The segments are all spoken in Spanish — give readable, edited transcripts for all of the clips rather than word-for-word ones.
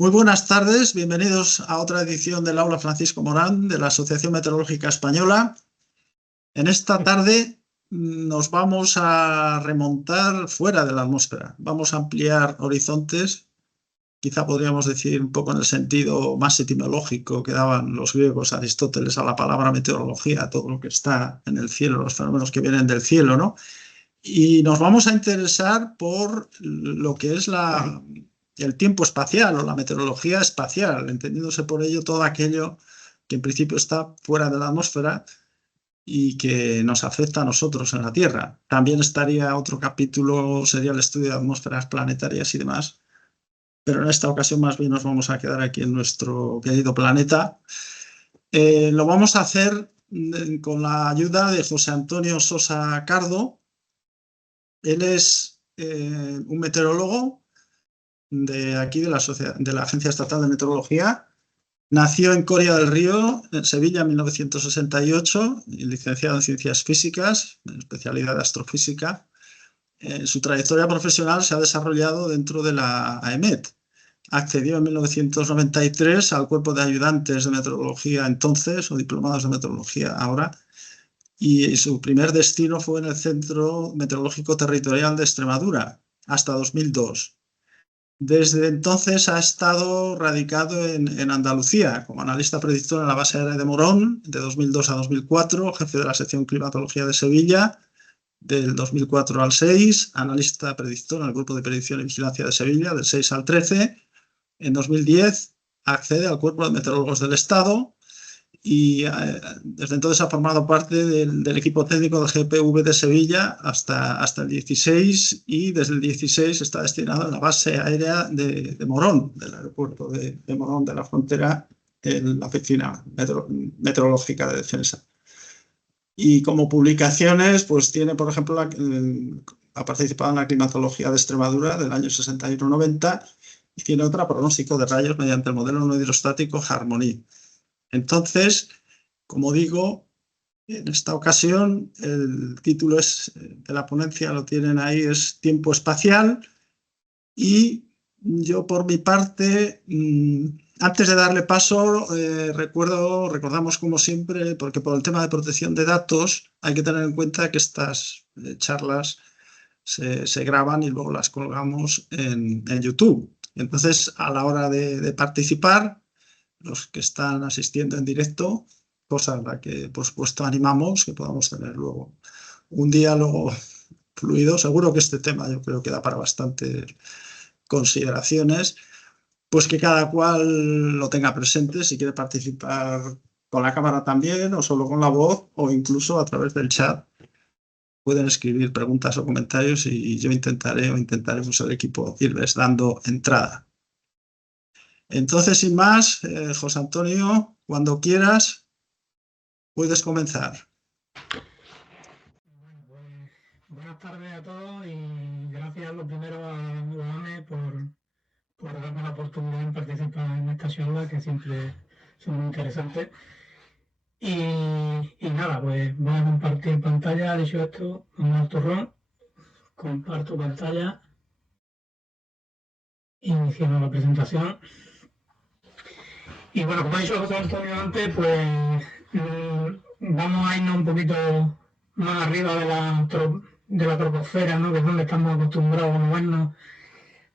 Muy buenas tardes, bienvenidos a otra edición del Aula Francisco Morán de la Asociación Meteorológica Española. En esta tarde nos vamos a remontar fuera de la atmósfera, vamos a ampliar horizontes, quizá podríamos decir un poco en el sentido más etimológico que daban los griegos, Aristóteles, a la palabra meteorología, todo lo que está en el cielo, los fenómenos que vienen del cielo, ¿no? Y nos vamos a interesar por lo que es el tiempo espacial o la meteorología espacial, entendiéndose por ello todo aquello que en principio está fuera de la atmósfera y que nos afecta a nosotros en la Tierra. También estaría otro capítulo, sería el estudio de atmósferas planetarias y demás, pero en esta ocasión más bien nos vamos a quedar aquí en nuestro querido planeta. Lo vamos a hacer con la ayuda de José Antonio Sosa Cardo. Él es un meteorólogo de aquí, de la Agencia Estatal de Meteorología. Nació en Coria del Río, en Sevilla, en 1968, y licenciado en Ciencias Físicas, en especialidad de Astrofísica. Su trayectoria profesional se ha desarrollado dentro de la AEMET. Accedió en 1993 al Cuerpo de Ayudantes de Meteorología entonces, o Diplomados de Meteorología ahora, y su primer destino fue en el Centro Meteorológico Territorial de Extremadura, hasta 2002. Desde entonces ha estado radicado en Andalucía como analista predictor en la base aérea de Morón de 2002 a 2004, jefe de la sección climatología de Sevilla del 2004 al 6, analista predictor en el grupo de predicción y vigilancia de Sevilla del 6 al 13. En 2010 accede al Cuerpo de Meteorólogos del Estado y desde entonces ha formado parte del equipo técnico del GPV de Sevilla hasta el 16, y desde el 16 está destinado en la base aérea de Morón, del aeropuerto de Morón de la Frontera, en la oficina meteorológica de defensa. Y como publicaciones, pues tiene, por ejemplo, ha participado en la climatología de Extremadura del año 61-90 y tiene otra, pronóstico de rayos mediante el modelo no hidrostático Harmony. Entonces, como digo, en esta ocasión el título de la ponencia, lo tienen ahí, es Tiempo espacial, y yo por mi parte, antes de darle paso, recordamos como siempre, porque por el tema de protección de datos hay que tener en cuenta que estas charlas se graban y luego las colgamos en YouTube. Entonces, a la hora de participar, los que están asistiendo en directo, cosa a la que por supuesto animamos, que podamos tener luego un diálogo fluido. Seguro que este tema yo creo que da para bastantes consideraciones, pues que cada cual lo tenga presente, si quiere participar con la cámara también, o solo con la voz, o incluso a través del chat. Pueden escribir preguntas o comentarios y yo intentaremos el equipo irles dando entrada. Entonces, sin más, José Antonio, cuando quieras, puedes comenzar. Bueno, pues buenas tardes a todos y gracias lo primero a UAME por darme la oportunidad de participar en esta charla que siempre son muy interesantes. Y nada, pues voy a compartir pantalla. Dicho esto, un turrón, comparto pantalla, iniciando la presentación. Y bueno, como ha dicho José Antonio antes, pues vamos a irnos un poquito más arriba de la troposfera, ¿no? Que es donde estamos acostumbrados a movernos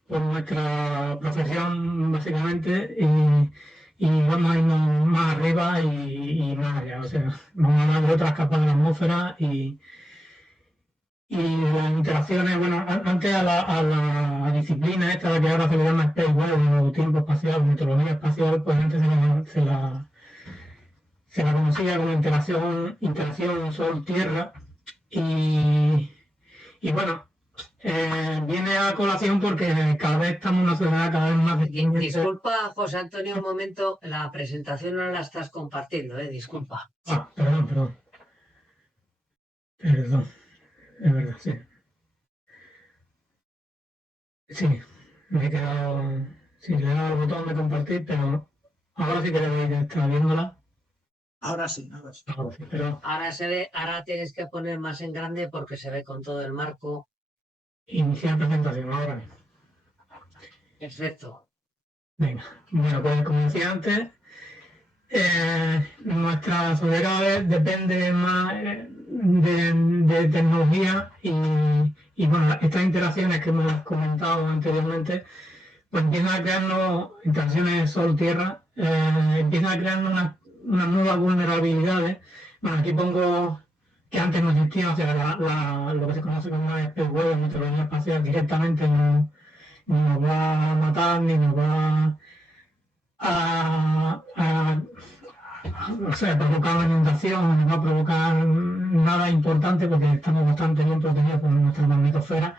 por nuestra profesión, básicamente, y vamos a irnos más arriba y más allá. O sea, vamos a hablar de otras capas de la atmósfera y las interacciones, bueno, antes a la disciplina esta de que ahora se le llama Space Weather o tiempo espacial, meteorología espacial, pues antes se la conocía como interacción Sol-Tierra y, y bueno, viene a colación porque cada vez estamos en una sociedad cada vez más pequeña. Disculpa, José Antonio, un momento, la presentación no la estás compartiendo, disculpa. Perdón, es verdad, sí. Sí, me he quedado sin le he dado al botón de compartir, pero ahora sí que debería ya estar viéndola. Ahora sí, ahora sí. Ahora sí, pero Ahora se ve, ahora tienes que poner más en grande porque se ve con todo el marco. iniciar presentación ahora mismo. Perfecto. Venga, bueno, pues como decía antes, nuestra sociedad depende más de tecnología y bueno, estas interacciones que hemos comentado anteriormente, pues empiezan a crearnos interacciones Sol-Tierra, empiezan a crearnos unas nuevas vulnerabilidades. Bueno, aquí pongo que antes no existía, o sea, lo que se conoce como una space weather, meteorología espacial, directamente no, ni nos va a matar, ni nos va a o sea, provocar una inundación, no va a provocar nada importante porque estamos bastante bien protegidos por nuestra magnetosfera,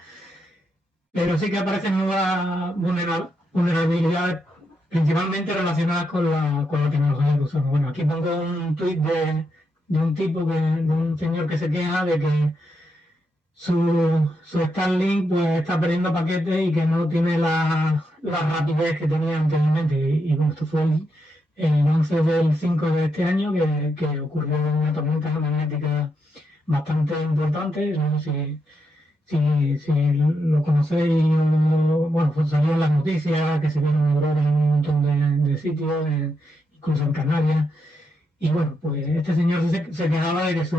pero sí que aparecen nuevas vulnerabilidades principalmente relacionadas con la tecnología que usamos. Bueno, aquí pongo un tuit de un tipo, de un señor que se queja de que su Starlink pues está perdiendo paquetes y que no tiene la rapidez que tenía anteriormente. Y bueno, esto fue el 11 del 5 de este año que ocurrió una tormenta magnética bastante importante. No sé si lo conocéis, bueno, pues salió en las noticias que se vieron auroras en un montón de sitios, incluso en Canarias. Y bueno, pues este señor se quejaba de que su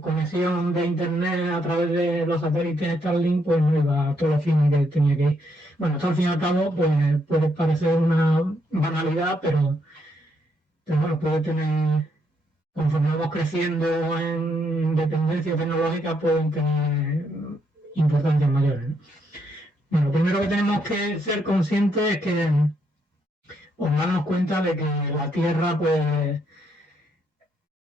conexión de internet a través de los satélites Starlink pues no iba a todos los fines que tenía que ir. Bueno, esto al fin y al cabo pues puede parecer una banalidad, pero bueno, puede tener, conforme vamos creciendo en dependencia tecnológica, pueden tener importancias mayores, ¿no? Bueno, lo primero que tenemos que ser conscientes es que o darnos cuenta de que la Tierra pues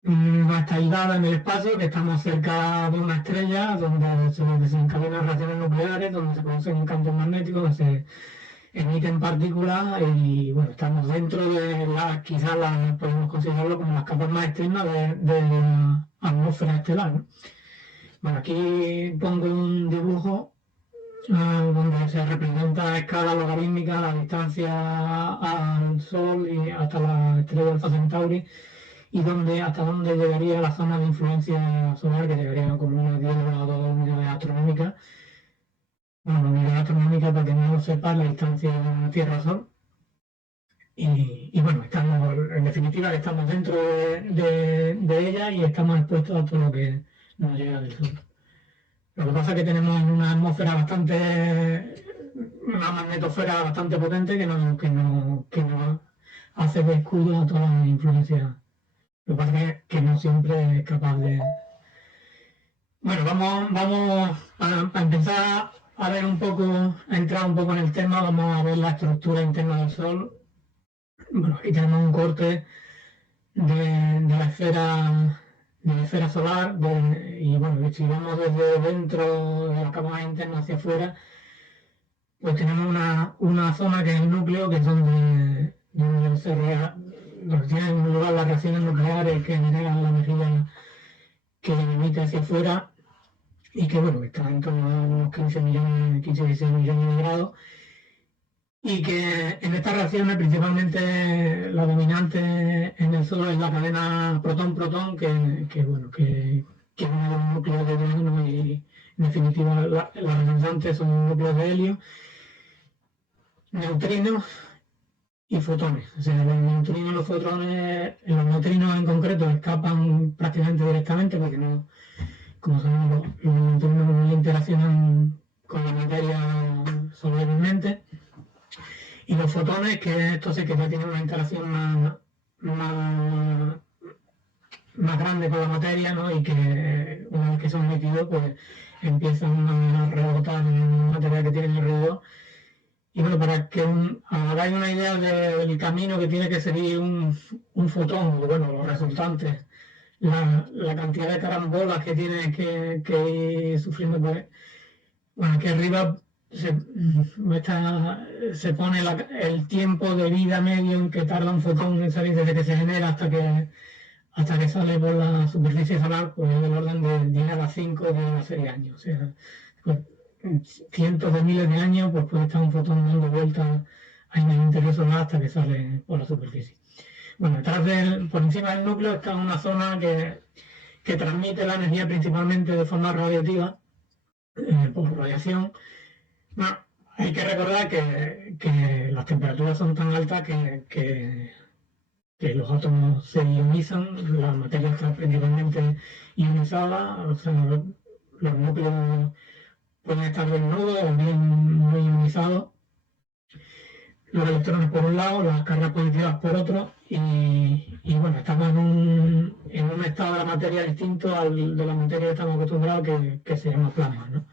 está aislada en el espacio, que estamos cerca de una estrella donde se desencadenan reacciones nucleares, donde se producen campos magnéticos, donde se emiten partículas y bueno, estamos dentro de quizás podemos considerarlo como las capas más externas de la atmósfera estelar, ¿no? Bueno, aquí pongo un dibujo donde se representa a escala logarítmica la distancia al Sol y hasta la estrella Alfa Centauri y hasta dónde llegaría la zona de influencia solar, que llegaría como unas 10 grados unidades astronómicas. Bueno, unidad astronómica, para que no lo sepa, la distancia Tierra-Sol. Y bueno, estamos, en definitiva, que estamos dentro de ella y estamos expuestos a todo lo que nos llega del Sol. Lo que pasa es que tenemos una atmósfera una magnetosfera bastante potente que nos hace de escudo a todas las influencias. Lo que pasa es que no siempre es capaz de... Bueno, vamos a empezar a ver un poco, a entrar un poco en el tema, vamos a ver la estructura interna del Sol. Bueno, aquí tenemos un corte de la esfera solar, y bueno, si vamos desde dentro de la capa interna hacia afuera, pues tenemos una zona que es el núcleo, que es donde tienen lugar las reacciones nucleares que generan la energía que emite hacia afuera y que bueno, está en torno a unos 16 millones de grados y que en estas reacciones principalmente la dominante en el Sol es la cadena protón-protón que une los núcleos de hidrógeno y en definitiva las resultantes son núcleos de helio, neutrinos y fotones. O sea, los neutrinos y los fotones, los neutrinos en concreto escapan prácticamente directamente porque no, como sabemos, los neutrinos no interaccionan con la materia solubilmente. Y los fotones, que estos sí que ya tienen una interacción más grande con la materia, ¿no? Y que una vez que son emitidos, pues empiezan a rebotar en la materia que tienen alrededor. Y bueno, para que hagáis una idea del camino que tiene que seguir un fotón, bueno, los resultantes, la cantidad de carambolas que tiene que ir sufriendo, pues, bueno, aquí arriba se pone el tiempo de vida medio en que tarda un fotón en salir desde que se genera hasta que sale por la superficie solar, pues del orden de 10 a la 5 de una serie de años. O sea, pues, cientos de miles de años, pues puede estar un fotón dando vueltas en el interior solar hasta que sale por la superficie. Bueno, por encima del núcleo está una zona que transmite la energía principalmente de forma radiactiva, por radiación. Bueno, hay que recordar que las temperaturas son tan altas que los átomos se ionizan, la materia está principalmente ionizada, o sea, los núcleos pueden estar desnudos o bien muy ionizados, los electrones por un lado, las cargas positivas por otro, y bueno, estamos en un estado de la materia distinto al de la materia que estamos acostumbrados, que se llama plasma, ¿no?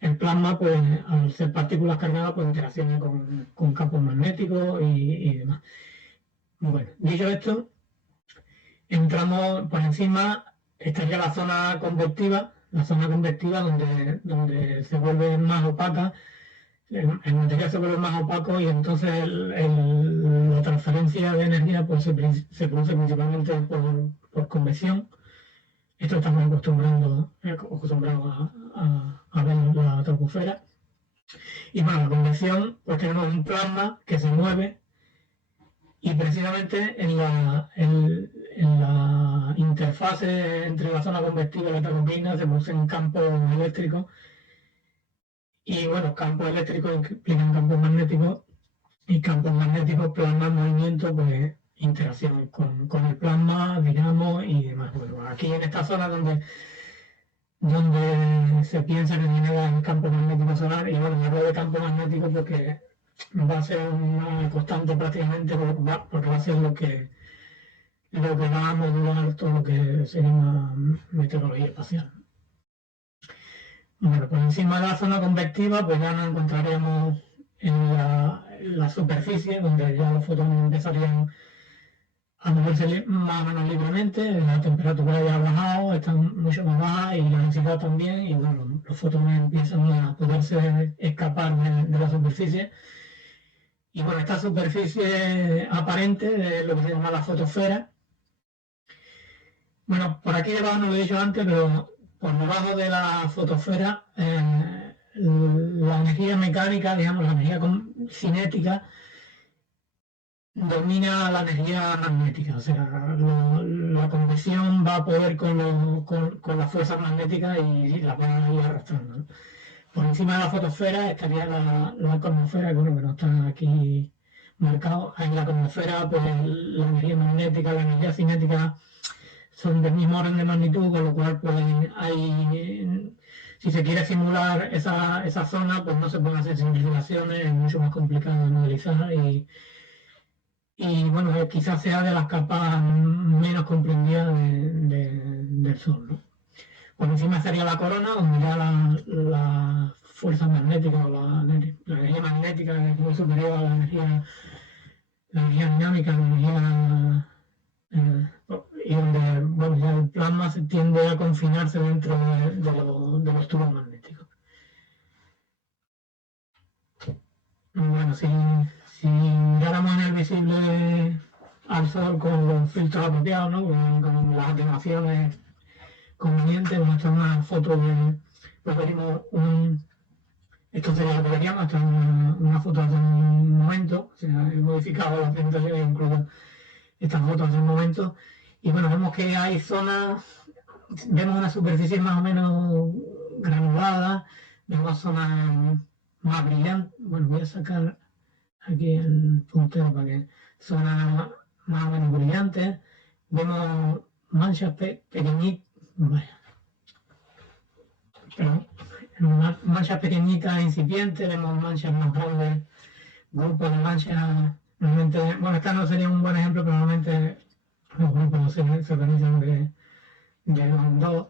El plasma, pues, al ser partículas cargadas, pues interacciona con campos magnéticos y demás. Bueno, dicho esto, entramos por encima, estaría la zona convectiva donde se vuelve más opaca, el material se vuelve más opaco y entonces la transferencia de energía pues, se produce principalmente por convección. Esto estamos acostumbrados a ver en la troposfera. Y bueno, la convección, pues tenemos un plasma que se mueve y precisamente en la interfase entre la zona convectiva y la tracopina se producen campos eléctricos. Y bueno, campos eléctricos implican campos magnéticos y campos magnéticos plasman movimiento, pues interacción con el plasma, digamos, y demás. Bueno, aquí en esta zona donde se piensa que tiene el campo magnético solar, y bueno, me hablo de campo magnético porque va a ser una constante prácticamente, porque va a ser lo que va a modular todo lo que sería una meteorología espacial. Bueno, por encima de la zona convectiva, pues ya nos encontraremos en la superficie, donde ya los fotones empezarían a moverse más o menos libremente, la temperatura ya ha bajado, está mucho más baja y la densidad también, y bueno, los fotones empiezan a poderse escapar de la superficie. Y bueno, esta superficie aparente es lo que se llama la fotosfera. Bueno, por aquí debajo no lo he dicho antes, pero por debajo de la fotosfera, la energía mecánica, digamos, la energía cinética, domina la energía magnética. O sea, la convección va a poder con las fuerzas magnéticas y las va a ir arrastrando, ¿no? Por encima de la fotosfera estaría la cronosfera, que bueno, que no está aquí marcado. En la cronosfera, pues la energía magnética, la energía cinética son del mismo orden de magnitud, con lo cual pues si se quiere simular esa zona, pues no se pueden hacer simplificaciones, es mucho más complicado de modelizar y bueno, quizás sea de las capas menos comprendidas del Sol, ¿no? Por encima sería la corona, donde ya la fuerza magnética o la energía magnética es muy superior a la energía dinámica, la energía y donde bueno, ya el plasma se tiende a confinarse dentro de los tubos magnéticos. Bueno, si miráramos en el visible al Sol con los filtros apropiados, ¿no? con las atenuaciones convenientes, bueno, esta es una foto pues venimos esto sería lo que veríamos, esta es una foto hace un momento, o sea, he modificado la presentación e incluso estas fotos hace un momento. Y bueno, vemos que hay zonas, vemos una superficie más o menos granulada, vemos zonas más brillantes. Bueno, voy a sacar aquí el puntero para que zonas más o menos brillantes. Vemos manchas pequeñitas, manchas pequeñitas incipientes, vemos manchas más grandes, grupos de manchas. Normalmente, bueno, esta no sería un buen ejemplo, pero normalmente los grupos se organizan de 2 en 2.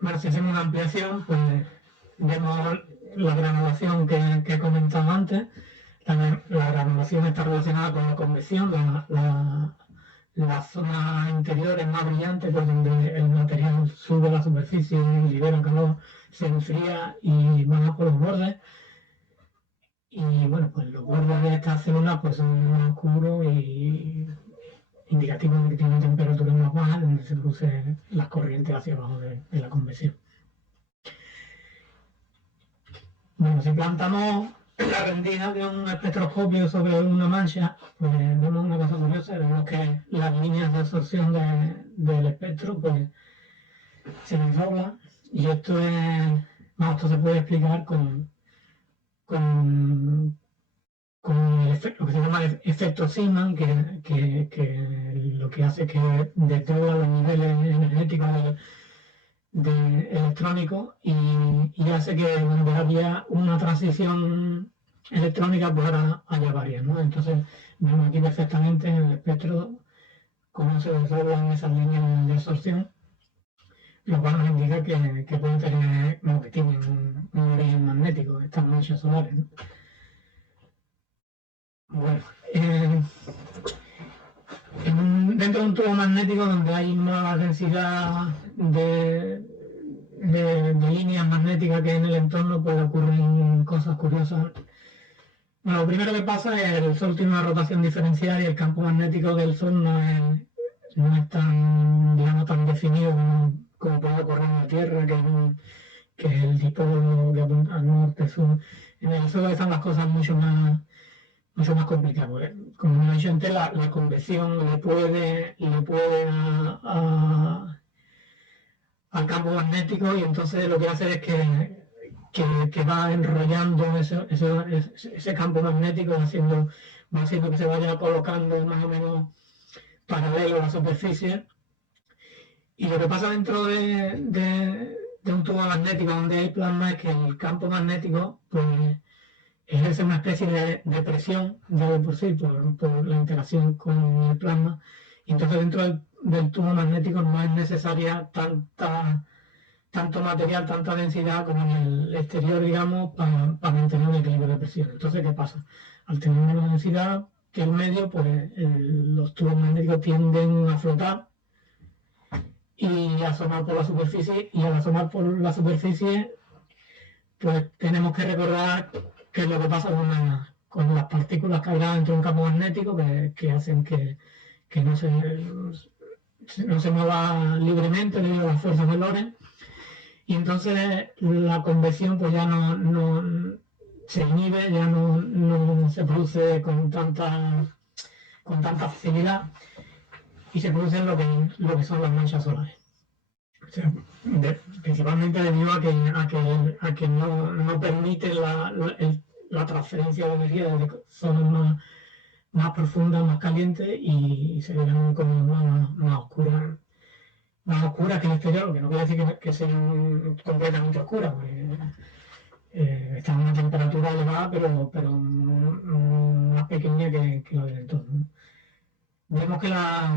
Bueno, si hacemos una ampliación, pues vemos la granulación que he comentado antes. La granulación está relacionada con la convección, las zonas interiores más brillantes, pues donde el material sube a la superficie y libera calor, se enfría y baja por los bordes. Y bueno, pues los bordes de estas células pues son más oscuros y indicativos de que tienen temperaturas más bajas, donde se producen las corrientes hacia abajo de la convección. Bueno, si plantamos la rendija de un espectroscopio sobre una mancha, pues vemos una cosa curiosa, vemos que las líneas de absorción del espectro pues se desdoblan, y esto es esto se puede explicar con lo que se llama efecto Zeeman, que lo que hace es que degrada los niveles energéticos de electrónicos y hace que donde había una transición electrónica, pues ahora haya varias, ¿no? Entonces vemos aquí perfectamente en el espectro cómo se desdoblan esas líneas de absorción, lo cual nos indica que pueden tener, bueno, que tienen un origen magnético, estas manchas solares, ¿no? Bueno, dentro de un tubo magnético donde hay más densidad de líneas magnéticas que en el entorno, pues ocurren cosas curiosas. Bueno, lo primero que pasa es que el Sol tiene una rotación diferencial y el campo magnético del Sol no es tan, digamos, tan definido como puede ocurrir en la Tierra, que es el dipolo que apunta al norte-sur. En el Sol están las cosas mucho más complicadas, porque, como he dicho antes, la convección le puede al campo magnético, y entonces lo que hace es que va enrollando ese campo magnético, va haciendo que se vaya colocando más o menos paralelo a la superficie. Y lo que pasa dentro de un tubo magnético donde hay plasma es que el campo magnético pues ejerce una especie de presión ya de por sí por la interacción con el plasma, y entonces dentro del tubo magnético no es necesaria tanto material, tanta densidad como en el exterior, digamos, para mantener un equilibrio de presión. Entonces, ¿qué pasa? Al tener menos densidad que el medio, pues los tubos magnéticos tienden a flotar y a asomar por la superficie, y al asomar por la superficie, pues tenemos que recordar qué es lo que pasa con las partículas cargadas dentro de un campo magnético que hacen que no se mueva libremente debido a las fuerzas de Lorentz. Y entonces la convección pues ya no se inhibe, ya no se produce con tanta facilidad, y se producen lo que son las manchas solares. O sea, principalmente debido a que no permite la transferencia de energía desde zonas más profundas, más calientes, y se verán como más oscuras. Más oscuras que el exterior, lo que no quiere decir que sean completamente oscuras, porque están a una temperatura elevada, pero más pequeña que la del entorno. Vemos que las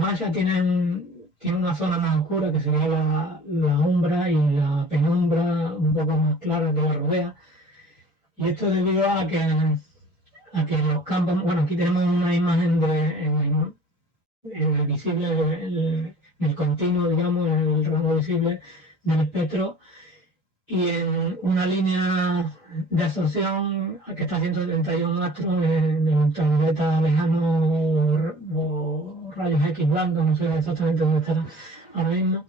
manchas tienen una zona más oscura, que sería la umbra, y la penumbra un poco más clara que la rodea. Y esto es debido a que los campos, bueno, aquí tenemos una imagen en el visible, el continuo, digamos, en el rango visible del espectro, y en una línea de absorción que está a 171 astros en el ultravioleta lejano o rayos X blancos, no sé exactamente dónde estará ahora mismo,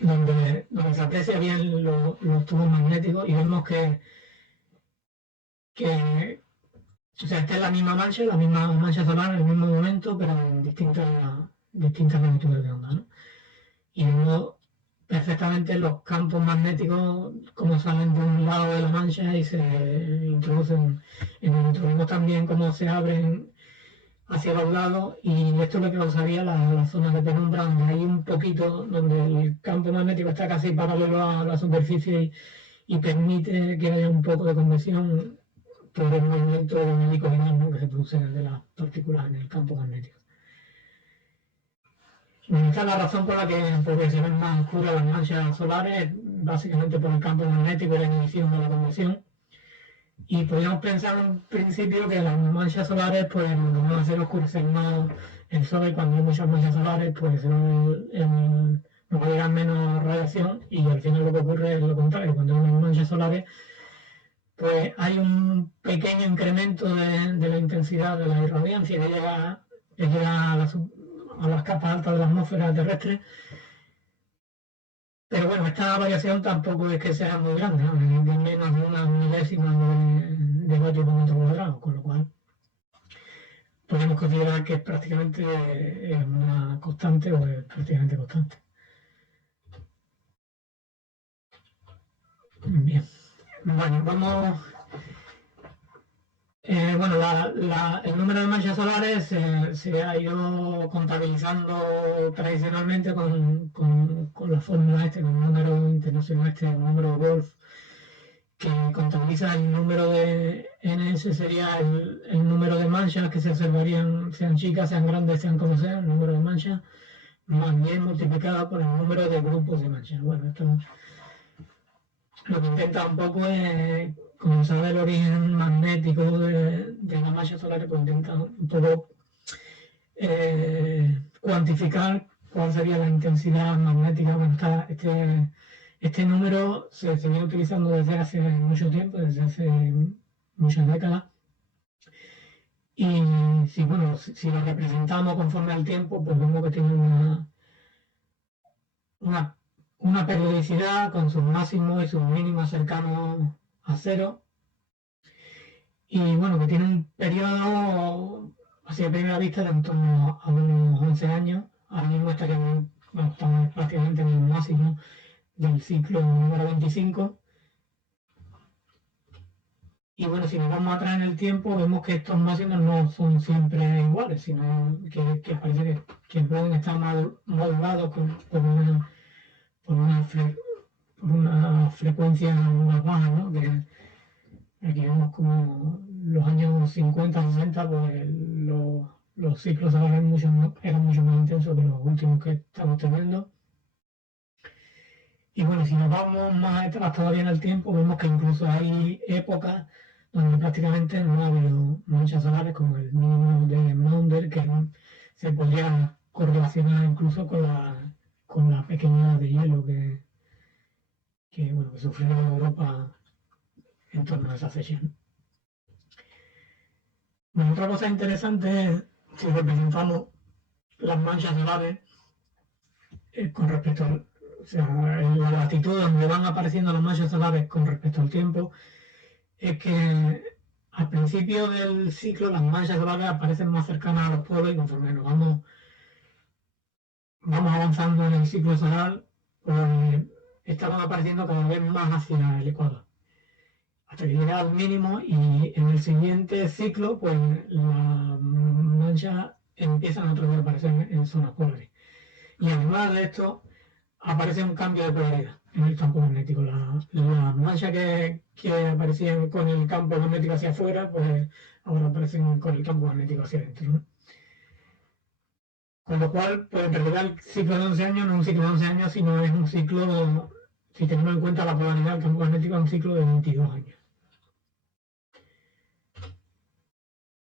donde se aprecia bien los tubos magnéticos, y vemos que o sea, esta es la misma mancha solar en el mismo momento, pero en distintas magnitudes de onda, ¿no? Y vemos perfectamente los campos magnéticos como salen de un lado de la mancha y se introducen en el otro. Vemos también cómo se abren hacia los lados, y esto es lo que causaría las zonas de penumbra, donde hay un poquito, donde el campo magnético está casi paralelo a la superficie y permite que haya un poco de convección por el movimiento helicoidal, ¿no?, que se produce de las partículas en el campo magnético. Esta es la razón por la porque se ven más oscuras las manchas solares, básicamente por el campo magnético y la inhibición de la convección. Y podríamos pensar en principio que las manchas solares pues nos van a hacer oscurecer más el Sol, y cuando hay muchas manchas solares pues nos va a llegar menos radiación, y al final lo que ocurre es lo contrario. Cuando hay unas manchas solares pues hay un pequeño incremento de la intensidad de la irradiancia que llega a las capas altas de la atmósfera terrestre. Pero bueno, esta variación tampoco es que sea muy grande, ¿no? Es de menos de una milésima de vatio por metro cuadrado, con lo cual podemos considerar que es prácticamente una constante, o es prácticamente constante. Bueno, vamos. Bueno, el número de manchas solares se ha ido contabilizando tradicionalmente con la fórmula con el número internacional el número Wolf, que contabiliza el número de NS, sería el número de manchas que se observarían, sean chicas, sean grandes, sean como sean, el número de manchas, más bien multiplicado por el número de grupos de manchas. Bueno, esto lo que intenta un poco es, como sabe el origen magnético de las manchas solares, pues intenta un poco cuantificar cuál sería la intensidad magnética. Bueno, este número se viene utilizando desde hace mucho tiempo, desde hace muchas décadas. Y si lo representamos conforme al tiempo, pues vemos que tiene una periodicidad con sus máximos y sus mínimos cercanos a cero. Y bueno, que tiene un periodo, así a primera vista, de en torno a unos 11 años. Ahora mismo estamos prácticamente en el máximo del ciclo número 25. Y bueno, si nos vamos atrás en el tiempo, vemos que estos máximos no son siempre iguales, sino que parece que pueden estar modulados por una frecuencia más baja, ¿no? Que aquí vemos como los años 50, 60, pues los ciclos eran mucho más intensos que los últimos que estamos teniendo. Y bueno, si nos vamos más atrás todavía en el tiempo, vemos que incluso hay épocas donde prácticamente no ha habido manchas solares, como el mínimo de Maunder, que se podría correlacionar incluso con la pequeña de hielo que sufrió Europa en torno a esa fecha. Bueno, otra cosa interesante es si representamos las manchas solares con respecto en la latitud donde van apareciendo las manchas solares con respecto al tiempo, es que al principio del ciclo las manchas solares aparecen más cercanas a los polos, y conforme nos vamos avanzando en el ciclo solar, pues estaban apareciendo cada vez más hacia el ecuador, hasta que llega al mínimo, y en el siguiente ciclo pues las manchas empiezan otra vez a aparecer en zonas polares. Y además de esto aparece un cambio de polaridad en el campo magnético. Las manchas que aparecían con el campo magnético hacia afuera, pues ahora aparecen con el campo magnético hacia adentro, ¿no? Con lo cual, pues en realidad el ciclo de 11 años no es un ciclo de 11 años, sino es un ciclo, si tenemos en cuenta la polaridad del campo magnético, es un ciclo de 22 años.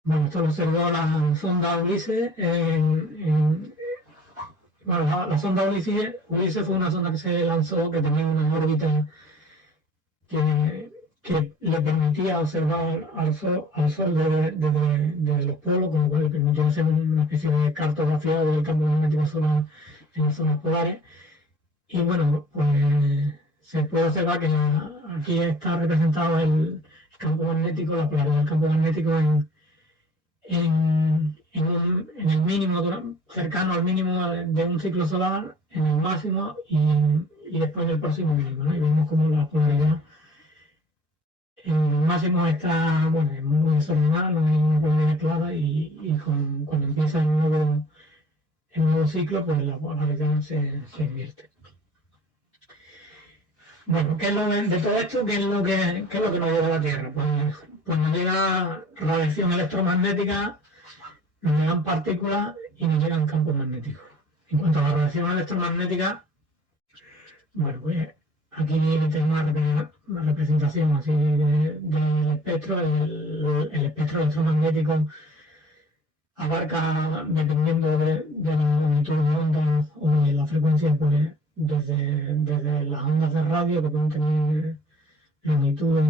Bueno, esto lo observó la sonda Ulises bueno, la sonda Ulises fue una sonda que se lanzó, que tenía una órbita que le permitía observar al Sol desde los polos, con lo cual le permitió hacer una especie de cartografía del campo magnético solar en las zonas polares. Y bueno, pues se puede observar que aquí está representado el campo magnético, la polaridad del campo magnético en el mínimo, cercano al mínimo de un ciclo solar, en el máximo y después en el próximo mínimo, ¿no? Y vemos como la polaridad en el máximo está, bueno, es muy desordenada, no hay una polaridad clara, y cuando empieza el nuevo ciclo, pues la polaridad se invierte. Bueno, ¿qué es lo de todo esto? ¿Qué es lo que nos llega a la Tierra? Pues nos llega radiación electromagnética, nos llegan partículas y nos llegan campos magnéticos. En cuanto a la radiación electromagnética, bueno, pues aquí tenemos una representación así del espectro. El espectro electromagnético abarca, dependiendo de la longitud de onda o de la frecuencia, pues desde las ondas de radio, que pueden tener longitudes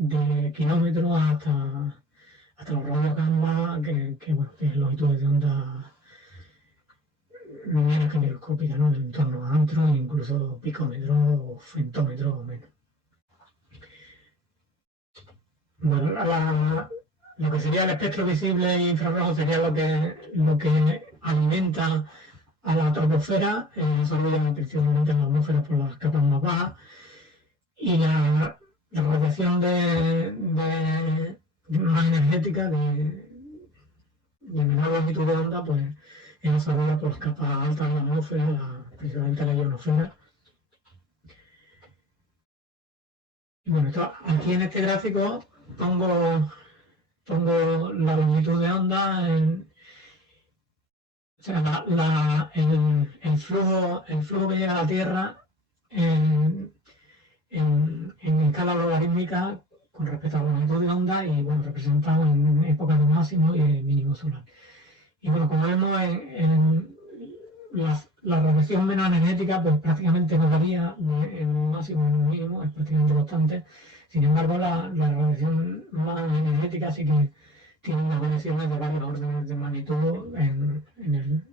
de kilómetros, hasta los radios gamma, que tienen longitudes de onda menos que microscópicas, ¿no? En torno a antros, incluso picómetros o femtómetros o menos. Bueno, lo que sería el espectro visible e infrarrojo sería lo que alimenta a la troposfera, absorbido principalmente en la atmósfera por las capas más bajas, y la radiación más energética de menor longitud de onda, pues es absorbida por las capas altas de la atmósfera, principalmente la ionosfera. Y bueno, aquí en este gráfico pongo la longitud de onda o sea, el flujo que llega a la Tierra en escala logarítmica con respecto a la longitud de onda y bueno, representado en épocas de máximo y de mínimo solar. Y bueno, como vemos en la radiación menos energética, pues prácticamente no varía en un máximo o en un mínimo, es prácticamente constante. Sin embargo, la radiación más energética sí que tiene unas variaciones de varios órdenes de magnitud en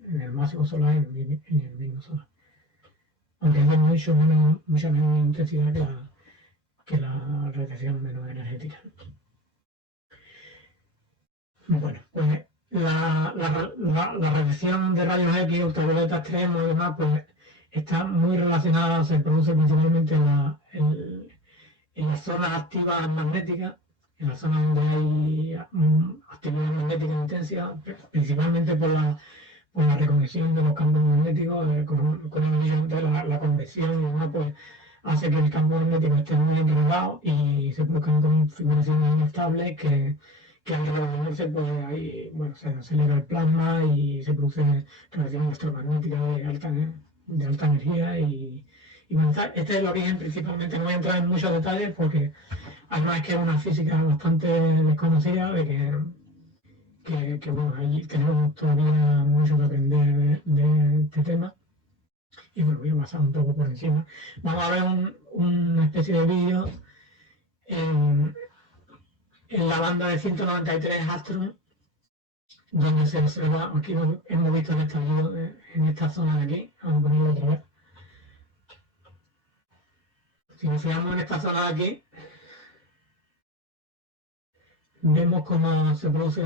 el máximo solar y en el mínimo solar. Aunque es de mucha menos intensidad que la radiación menos energética. Bueno, pues la radiación de rayos X, ultravioleta extremo y demás, pues está muy relacionada, se produce principalmente en las zonas activas magnéticas, en las zonas donde hay actividad magnética intensa, principalmente por la reconexión de los campos magnéticos, con la convección y demás, pues hace que el campo magnético esté muy enredado y se produzcan configuraciones inestables que al revolverse, pues ahí, bueno, se acelera el plasma y se produce radiación electromagnética de alta energía y bueno, este es el origen principalmente. No voy a entrar en muchos detalles porque además es que es una física bastante desconocida, de que bueno, ahí tenemos todavía mucho que aprender de este tema. Y bueno, voy a pasar un poco por encima. Vamos a ver una especie de vídeo en la banda de 193 Astron, donde se observa, aquí hemos visto el estallido en esta zona de aquí. Vamos a ponerlo otra vez. Si nos fijamos en esta zona de aquí, vemos cómo se produce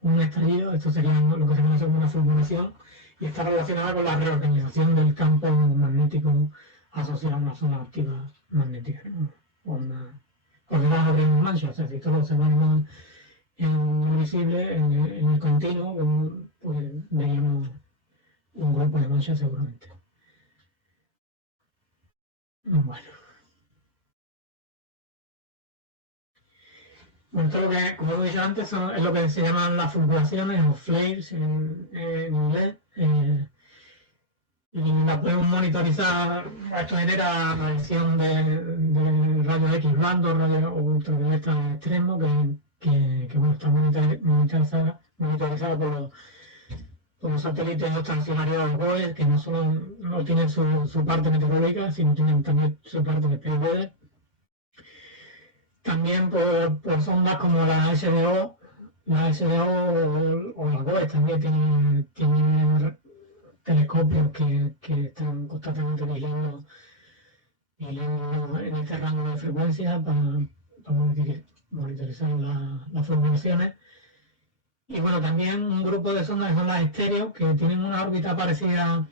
un estallido. Esto sería lo que se conoce como una fulguración y está relacionada con la reorganización del campo magnético asociado a una zona activa magnética, ¿no? Por debajo de una mancha. O sea, si todos observamos en visible, en el continuo, pues veríamos un grupo de manchas seguramente. Bueno, todo lo que, como he dicho antes, es lo que se llaman las fulguraciones o flares en inglés. Y la podemos monitorizar. Esto genera la emisión de rayos X blandos, rayos ultravioleta extremos, que bueno, está monitorizada por los satélites estacionarios BOE, que no tienen su parte meteorológica, sino tienen también su parte de PWD. También por sondas como la SDO, o las GOES también tienen telescopios que están constantemente midiendo en este rango de frecuencia para monitorizar las fulguraciones. Y bueno, también un grupo de sondas que son las estéreo, que tienen una órbita parecida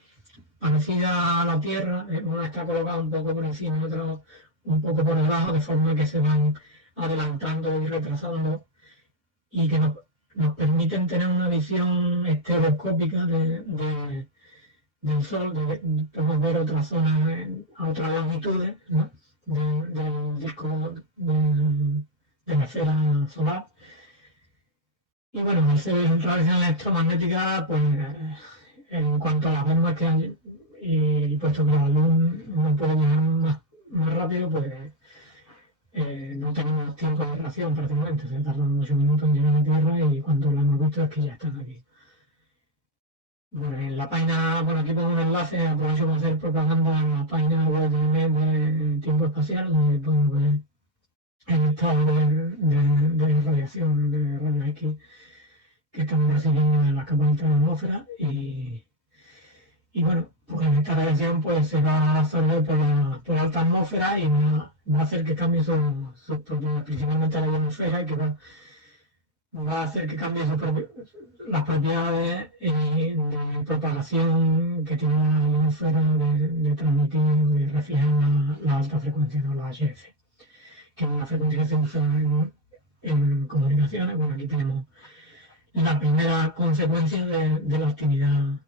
a la Tierra. Una está colocada un poco por encima y otra un poco por debajo, de forma que se van adelantando y retrasando y que nos permiten tener una visión estereoscópica del Sol. Podemos ver otras zonas a otras longitudes, ¿no?, del disco de la esfera solar. Y bueno, al ser radiación electromagnética, pues en cuanto a las vemos y puesto que la luz no puede llegar más rápido, pues no tenemos tiempo de reacción prácticamente. Se tardan muchos minutos en llegar a la Tierra y cuando la hemos visto es que ya están aquí. Bueno, en la página, bueno, aquí pongo un enlace, aprovecho para hacer propaganda en la página web de Tiempo Espacial, donde podemos ver el estado de radiación de rayos X que estamos recibiendo en las capas altas de la atmósfera y bueno, pues esta radiación pues se va a absorber por la alta atmósfera y va a hacer que cambie sus propiedades, principalmente la ionosfera, y que va a hacer que cambie las propiedades de propagación que tiene la ionosfera de transmitir y reflejar la alta frecuencia, ¿no?, la HF. que es una frecuencia que se usa en comunicaciones. Bueno, aquí tenemos la primera consecuencia de la actividad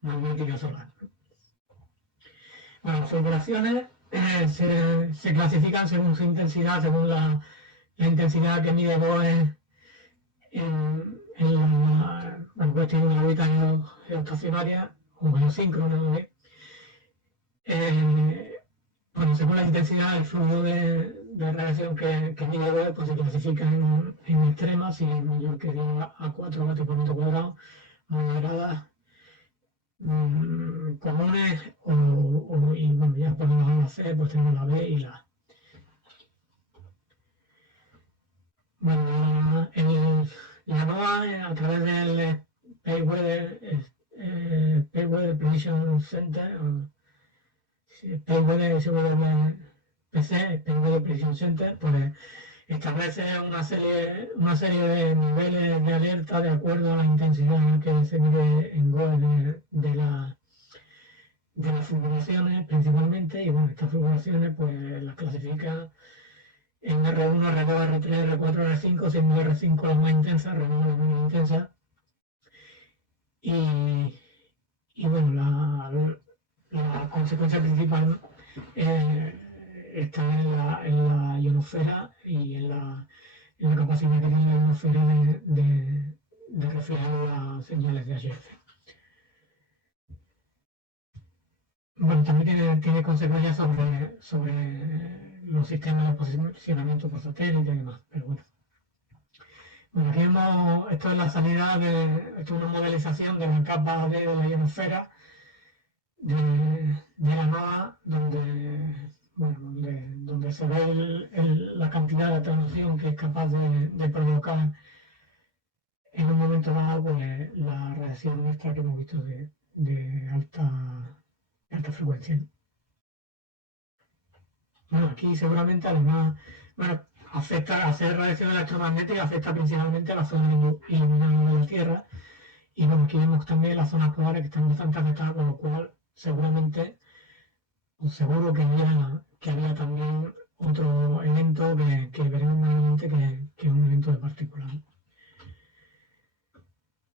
magnética solar. Bueno, las fulguraciones se clasifican según su intensidad, según la intensidad que mide Bose bueno, pues tiene una órbita geoestacionaria o geosíncrona, ¿no? Bueno, según la intensidad del flujo de radiación que mide Bose, pues se clasifica en extremas, si es mayor que 10 a 4 vatios por metro cuadrado, moderadas, comunes, y bueno, ya ponemos la C, pues tenemos la B y la A. Bueno, la NOAA, a través del Payweather Prediction Center, Payweather SWPC, Payweather Prediction Center, pues establece una serie de niveles de alerta de acuerdo a la intensidad que se mide en GOES de las fulguraciones principalmente, y bueno, estas fulguraciones pues las clasifica en R1, R2, R3, R4, R5, siendo R5 la más intensa, R1 la menos intensa. Y bueno, la consecuencia principal está en la ionosfera y en la capacidad que tiene la ionosfera de reflejar las señales de HF. Bueno, también tiene consecuencias sobre los sistemas de posicionamiento por satélite y demás, pero bueno. Bueno, aquí vemos, esto es la salida esto es una modelización de la capa de la ionosfera de la NOAA, donde se ve la cantidad de atenuación que es capaz de provocar en un momento dado pues, la radiación nuestra que hemos visto de alta frecuencia. Bueno, aquí seguramente además, bueno, hacer radiación electromagnética afecta principalmente a la zona iluminada de la Tierra, y bueno, aquí vemos también las zonas polares que están bastante afectadas, con lo cual seguramente, o seguro que había también otro evento que veremos más adelante, que es un evento de partículas.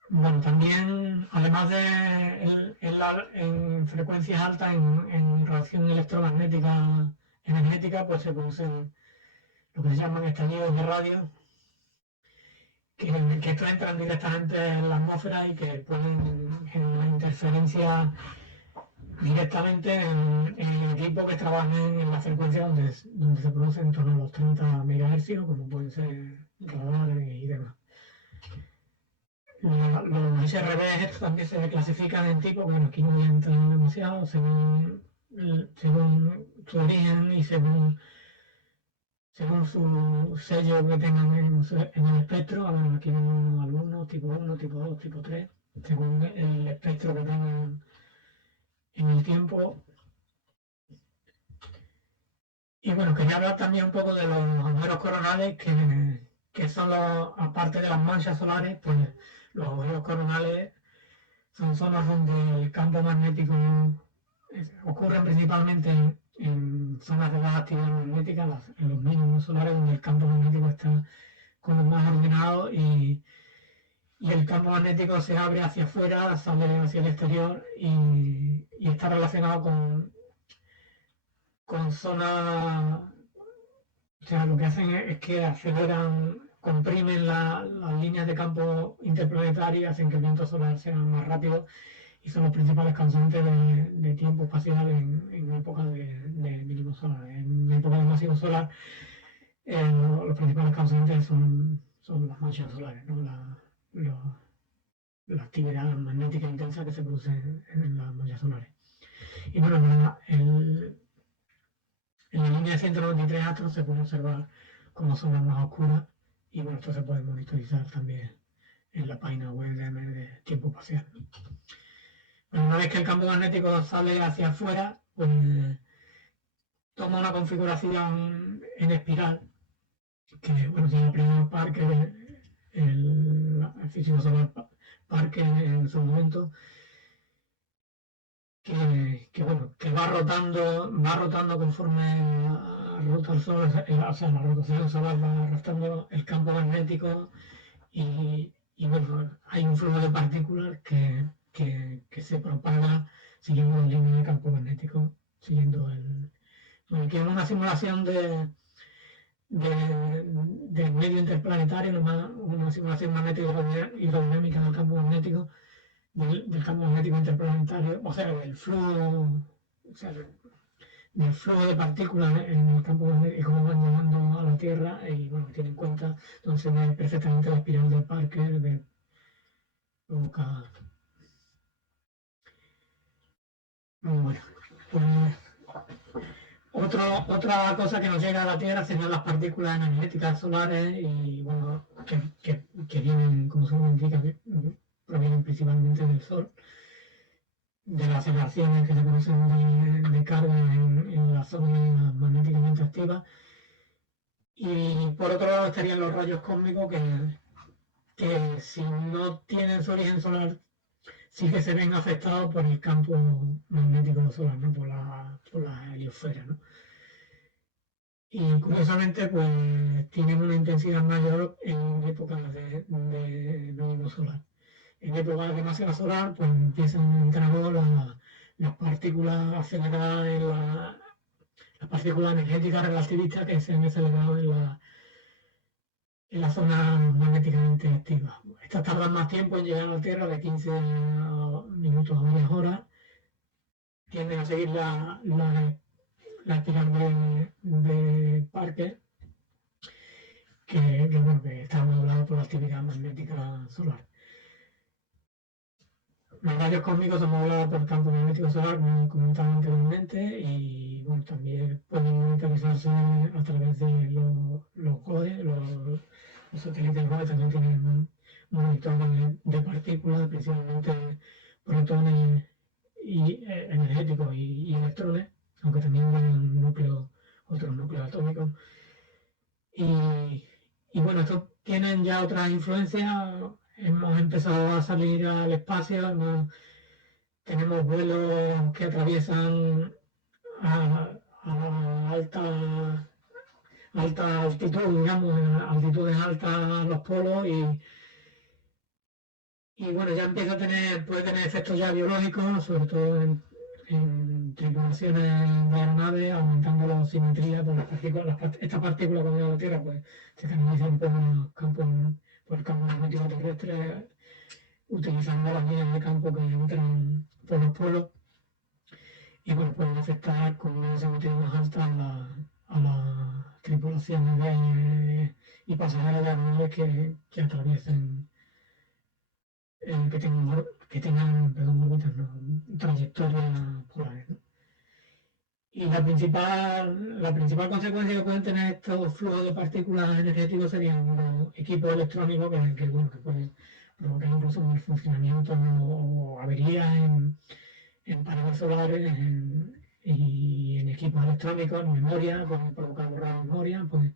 Bueno, también, además de en frecuencias altas, en radiación electromagnética energética, pues se producen lo que se llaman estallidos de radio, que estos entran directamente en la atmósfera y que pueden generar interferencia directamente en equipos que trabajen en la frecuencia donde se producen en torno a los 30 MHz, como pueden ser radares y demás. Los SRB estos también se clasifican en tipo, bueno, aquí no voy a entrar demasiado, según su origen y según su sello que tengan en el espectro. Bueno, aquí vemos algunos, tipo 1, tipo 2, tipo 3, según el espectro que tengan en el tiempo. Y bueno, quería hablar también un poco de los agujeros coronales, que son aparte de las manchas solares, pues los agujeros coronales son zonas donde el campo magnético ocurre principalmente en zonas de baja actividad magnética, en los mínimos solares, donde el campo magnético está como más ordenado y el campo magnético se abre hacia afuera, sale hacia el exterior y está relacionado con zonas, o sea, lo que hacen es que aceleran, comprimen las líneas de campo interplanetario y hacen que el viento solar sea más rápido, y son los principales causantes de tiempo espacial en época de mínimo solar. En época de máximo solar, los principales causantes son las manchas solares, ¿no? La actividad magnética intensa que se produce en las manchas solares. Y bueno, en la línea de 193 astros se puede observar como zonas más oscuras, y bueno, esto se puede monitorizar también en la página web de tiempo espacial. Bueno, una vez que el campo magnético sale hacia afuera, pues toma una configuración en espiral, que bueno, tiene el primer Parker, el físico solar Parker en su momento, que va rotando conforme ruta al Sol, o sea, la rotación solar va arrastrando el campo magnético y bueno, hay un flujo de partículas que se propaga siguiendo la línea de campo magnético, siguiendo bueno, que es una simulación del medio interplanetario, una simulación magnética hidrodinámica del campo magnético, del campo magnético interplanetario, o sea, del flujo, o sea, del flujo de partículas en el campo magnético y cómo van llegando a la Tierra, y bueno, tiene en cuenta, entonces ve perfectamente la espiral de Parker, de provoca. Bueno, pues otra cosa que nos llega a la Tierra serían las partículas energéticas solares y bueno, que vienen, como su nombre indica, provienen principalmente del Sol, de las aceleraciones que se conocen de carga en la zona magnéticamente activa. Y por otro lado estarían los rayos cósmicos que si no tienen su origen solar, sí que se ven afectados por el campo magnético solar, ¿no? por la heliosfera, ¿no? Y curiosamente, pues tienen una intensidad mayor en épocas de mínimo solar. En épocas de masa solar, pues empiezan a entrar las partículas aceleradas las partículas energéticas relativistas que se han acelerado en la zona magnéticamente activa. Estas tardan más tiempo en llegar a la Tierra, de 15 minutos a varias horas. Tienden a seguir la espiral de Parker, bueno, que está modulado por la actividad magnética solar. Los rayos cósmicos son modulados por el campo magnético solar, como he comentado anteriormente, y bueno, también pueden monitorizarse a través de los GOES, los satélites GOES también tienen monitores de partículas, principalmente protones energéticos y electrones, aunque también ven otros núcleos atómicos. Y bueno, estos tienen ya otras influencias. Hemos empezado a salir al espacio, tenemos vuelos que atraviesan a alta altitud, digamos, a altitudes altas los polos y bueno, ya puede tener efectos ya biológicos, sobre todo en tripulaciones de aeronaves, aumentando la simetría por las partículas. Estas partículas cuando llegan a la Tierra pues se canalizan por el campo magnético terrestre, utilizando las líneas de campo que entran por los polos y bueno, pueden afectar con una simetría más alta a las tripulaciones y pasajeros de aeronaves que atraviesen que tengan órbitas, no, trayectorias polares, ¿no? Y la principal consecuencia que pueden tener estos flujos de partículas energéticos serían los equipos electrónicos bueno, que pueden provocar incluso un funcionamiento o averías en paneles solares y en equipos electrónicos, en memoria, pueden provocar borrar memoria, pues,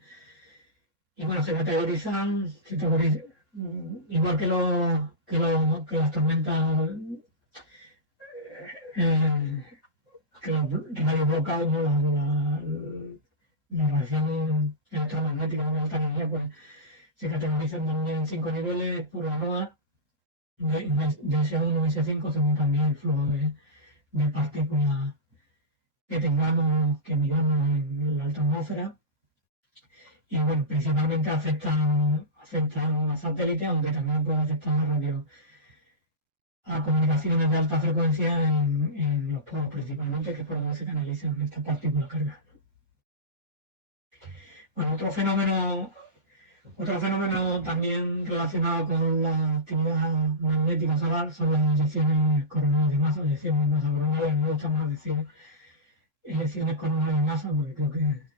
y bueno, se categorizan igual que las tormentas, que los rayos blocados, ¿no? La radiación electromagnética de alta energía, pues se categorizan también en 5 niveles por la NOAA, de S1 y S5, según también el flujo de partículas que tengamos, que miramos en la alta atmósfera. Y bueno, principalmente afectan a satélites, aunque también puede afectar a comunicaciones de alta frecuencia en los polos principalmente, que es por donde se canalizan estas partículas cargadas. Bueno, otro fenómeno también relacionado con la actividad magnética solar son las eyecciones coronales de masa, eyecciones de masa coronales. Me gusta más decir eyecciones coronales de masa porque creo que.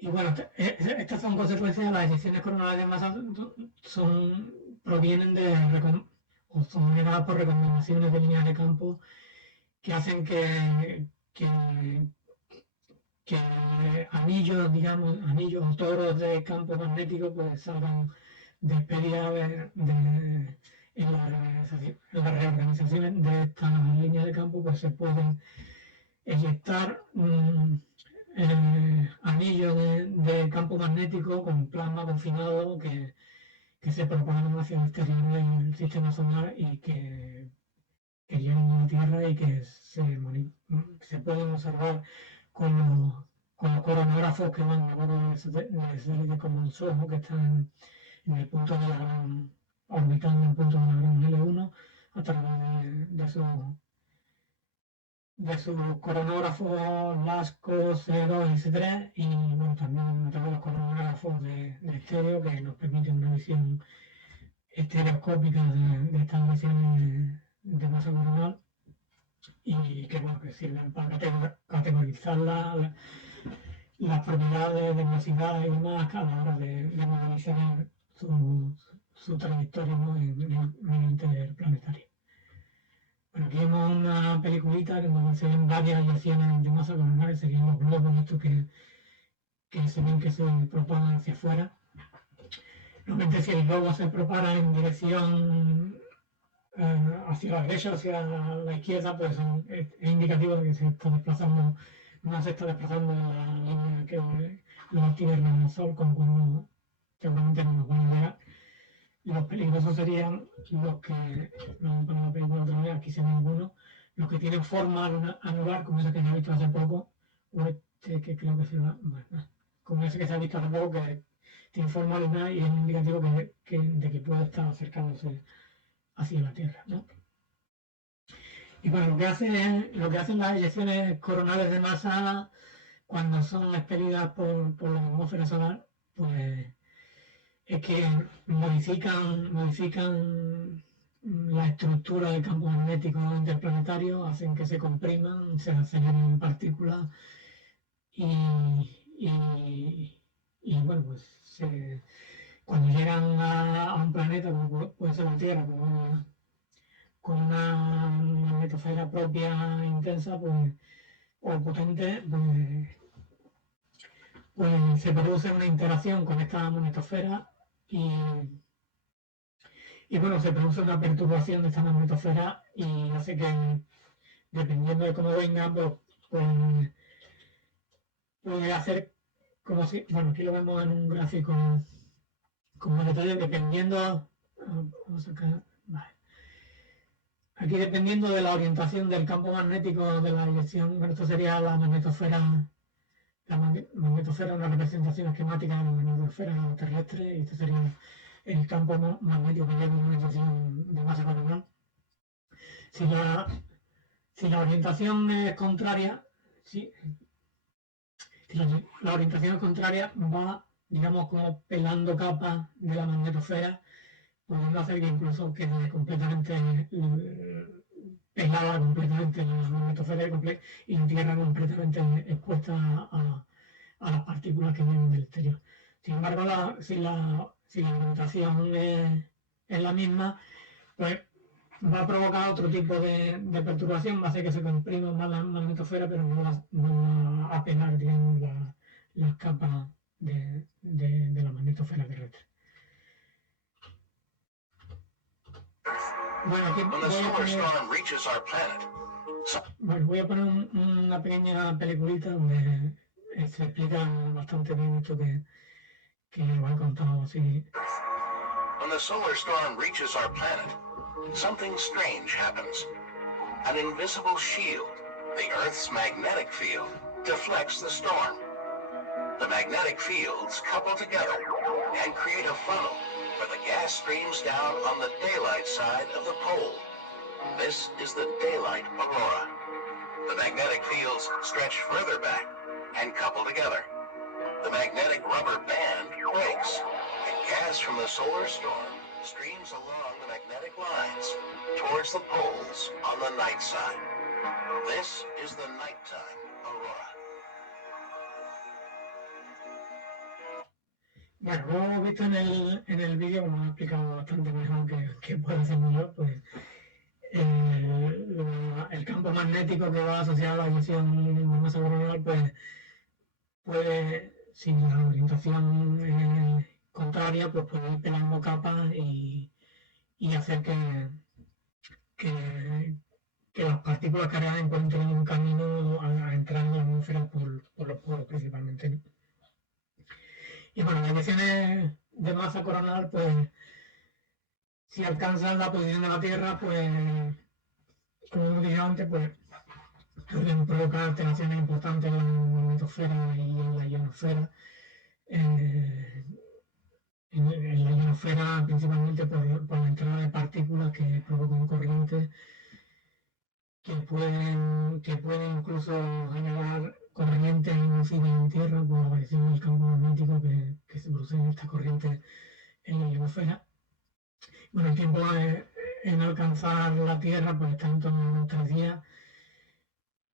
Y bueno, estas son consecuencias de las eyecciones coronales de masa, provienen o son generadas por recombinaciones de líneas de campo que hacen que anillos, digamos, anillos o toros de campo magnético pues salgan despedidas en la reorganización de estas líneas de campo pues se pueden eyectar anillos de campo magnético con plasma confinado que se propagan hacia el exterior del sistema solar y que llegan a la Tierra y que se pueden observar con los coronágrafos que van a bordo de satélites como el SOHO, que están en el punto de la gran, orbitando en el punto de la gran L1 a través de sus coronógrafos LASCO, C2 y C3, y bueno, también a través de los coronógrafos de estéreo que nos permiten una visión estereoscópica de estas lesiones de masa coronal y que, bueno, que sirven para categorizar las propiedades de velocidad y demás a la hora de modelizar su trayectoria, ¿no?, en el medio interplanetario. Bueno, aquí vemos una peliculita que nos enseñan varias lecciones de masa coronal, que serían los globos estos que se ven que se propagan hacia afuera. Normalmente si el globo se propaga en dirección hacia la derecha o hacia la izquierda, pues es indicativo de que se está desplazando, no se está desplazando en la línea que lo tierra en el Sol, con lo cual seguramente no nos van a llegar. Los peligrosos serían los que, vamos a poner la película otra vez, aquí se ven algunos, los que tienen forma anular, como ese que se ha visto hace poco, o este que creo que se va, bueno, como ese que se ha visto hace poco, que tiene forma lunar y es un indicativo de que puede estar acercándose hacia la Tierra, ¿no? Y bueno, lo que hacen las eyecciones coronales de masa cuando son expelidas por la atmósfera solar, pues es que modifican la estructura del campo magnético interplanetario, hacen que se compriman, se aceleren partículas y bueno, pues cuando llegan a un planeta como puede ser la Tierra, con una magnetosfera propia intensa, pues, o potente, pues se produce una interacción con esta magnetosfera y bueno, se produce una perturbación de esta magnetosfera y hace que, dependiendo de cómo venga, pues puede hacer como si, bueno, aquí lo vemos en un gráfico con más detalle, dependiendo, vamos a sacar, vale. Aquí dependiendo de la orientación del campo magnético de la dirección, bueno, esto sería la magnetosfera. La magnetosfera es una representación esquemática de la magnetosfera terrestre y este sería el campo magnético que lleva una orientación de masa coronal. Si la orientación es contraria, si la orientación es contraria, va, digamos, como pelando capas de la magnetosfera, pudiendo hacer que incluso quede completamente pelada completamente la magnetosfera y la Tierra completamente expuesta a las partículas que vienen del exterior. Sin embargo, si la orientación es la misma, pues va a provocar otro tipo de perturbación, va a hacer que se comprima más la magnetosfera, pero no va a pelar, digamos, las capas de la magnetosfera terrestre. Bueno, aquí voy a poner una pequeña peliculita donde se explica bastante bien esto que lo he contado así. When the solar storm reaches our planet, something strange happens. An invisible shield, the Earth's magnetic field, deflects the storm. The magnetic fields couple together and create a funnel where the gas streams down on the daylight side of the pole. This is the daylight aurora. The magnetic fields stretch further back and couple together. The magnetic rubber band breaks, and gas from the solar storm streams along the magnetic lines towards the poles on the night side. This is the nighttime aurora. Bueno, como hemos visto en el vídeo, como he explicado bastante mejor que puedo hacerlo yo, pues el campo magnético que va asociado a la eyección de masa coronal, pues puede, si la orientación es contraria, pues puede ir pelando capas y hacer que las partículas cargadas pueden tener un camino a entrar en la atmósfera por los polos principalmente, ¿no? Y bueno, las eyecciones de masa coronal, pues si alcanzan la posición de la Tierra, pues como hemos dicho antes, pues pueden provocar alteraciones importantes en la magnetosfera y en la ionosfera. En la ionosfera principalmente por la entrada de partículas que provocan corrientes que pueden incluso generar corrientes inducidas en tierra por la aparición del campo magnético que se produce en estas corrientes en la ionosfera. Bueno, el tiempo en alcanzar la Tierra pues está en torno a unos 3 días.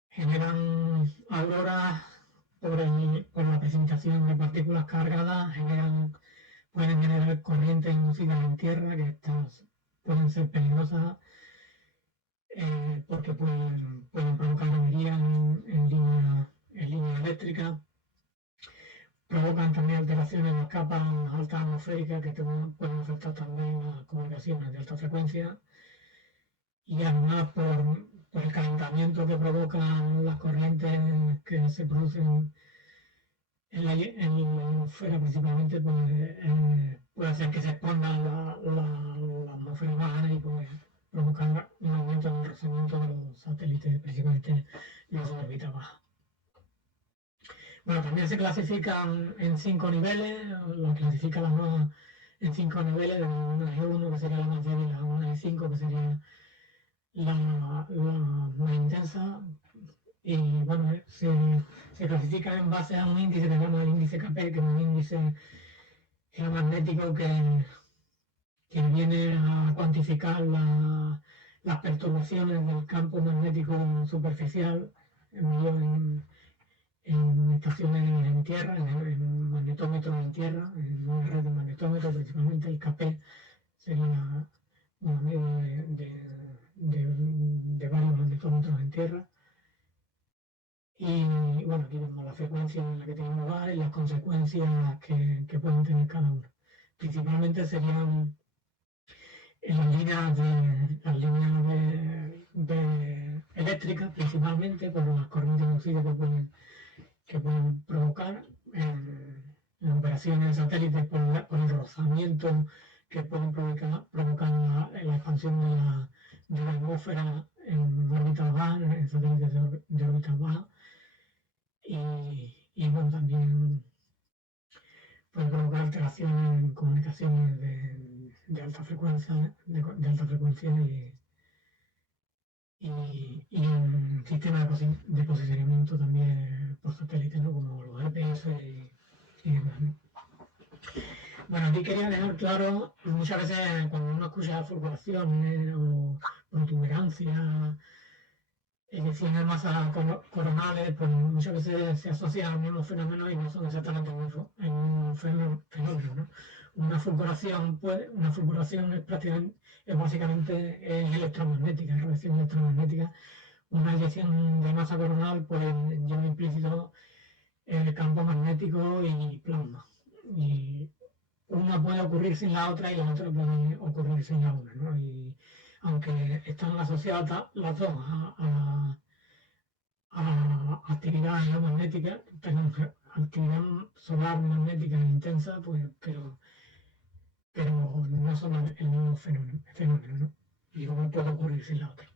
Generan auroras por la precipitación de partículas cargadas, pueden generar corrientes inducidas en tierra, que estas pueden ser peligrosas porque pueden provocar averías en línea eléctrica. Provocan también alteraciones en las capas altas atmosféricas que pueden afectar también las comunicaciones de alta frecuencia. Y además por el calentamiento que provocan las corrientes que se producen en la ionosfera principalmente, pues puede hacer que se expongan la atmósfera baja y pues provocar un aumento en el rozamiento de los satélites, principalmente los de órbita baja. Bueno, también se clasifican en 5 niveles, lo clasifica la NOAA en 5 niveles, de 1 a 1, que sería la más débil, a 1 y 5, que sería la más intensa. Y bueno, se clasifica en base a un índice que se llama el índice KP, que es un índice geomagnético que viene a cuantificar las perturbaciones del campo magnético superficial en estaciones en tierra, en magnetómetros en tierra, en una red de magnetómetros, principalmente el KP sería una medida de varios magnetómetros en tierra. Y bueno, aquí vemos la frecuencia en la que tienen lugar y las consecuencias que pueden tener cada uno. Principalmente serían en las líneas eléctricas, principalmente por las corrientes inducidas que pueden provocar en operaciones de satélites por el rozamiento que pueden provocar la expansión de la atmósfera en órbitas bajas, en satélites de órbitas bajas. Y bueno, también puede provocar alteraciones en comunicaciones de alta frecuencia, y en sistemas de posicionamiento también por satélite, ¿no? Como los GPS y demás, ¿no? Bueno, aquí quería dejar claro, muchas veces cuando uno escucha fulguraciones o protuberancias, eyecciones de masas coronales, pues muchas veces se asocian al mismo fenómeno y no son exactamente el mismo fenómeno, ¿no? Una fulguración es básicamente electromagnética, es radiación electromagnética. Una eyección de masa coronal pues lleva implícito el campo magnético y plasma. Y una puede ocurrir sin la otra y la otra puede ocurrir sin la una, ¿no? Y aunque están asociadas las dos a actividad geomagnética, actividad solar magnética intensa, pues, pero no son el mismo fenómeno, ¿no? Y uno puede ocurrir sin la otra.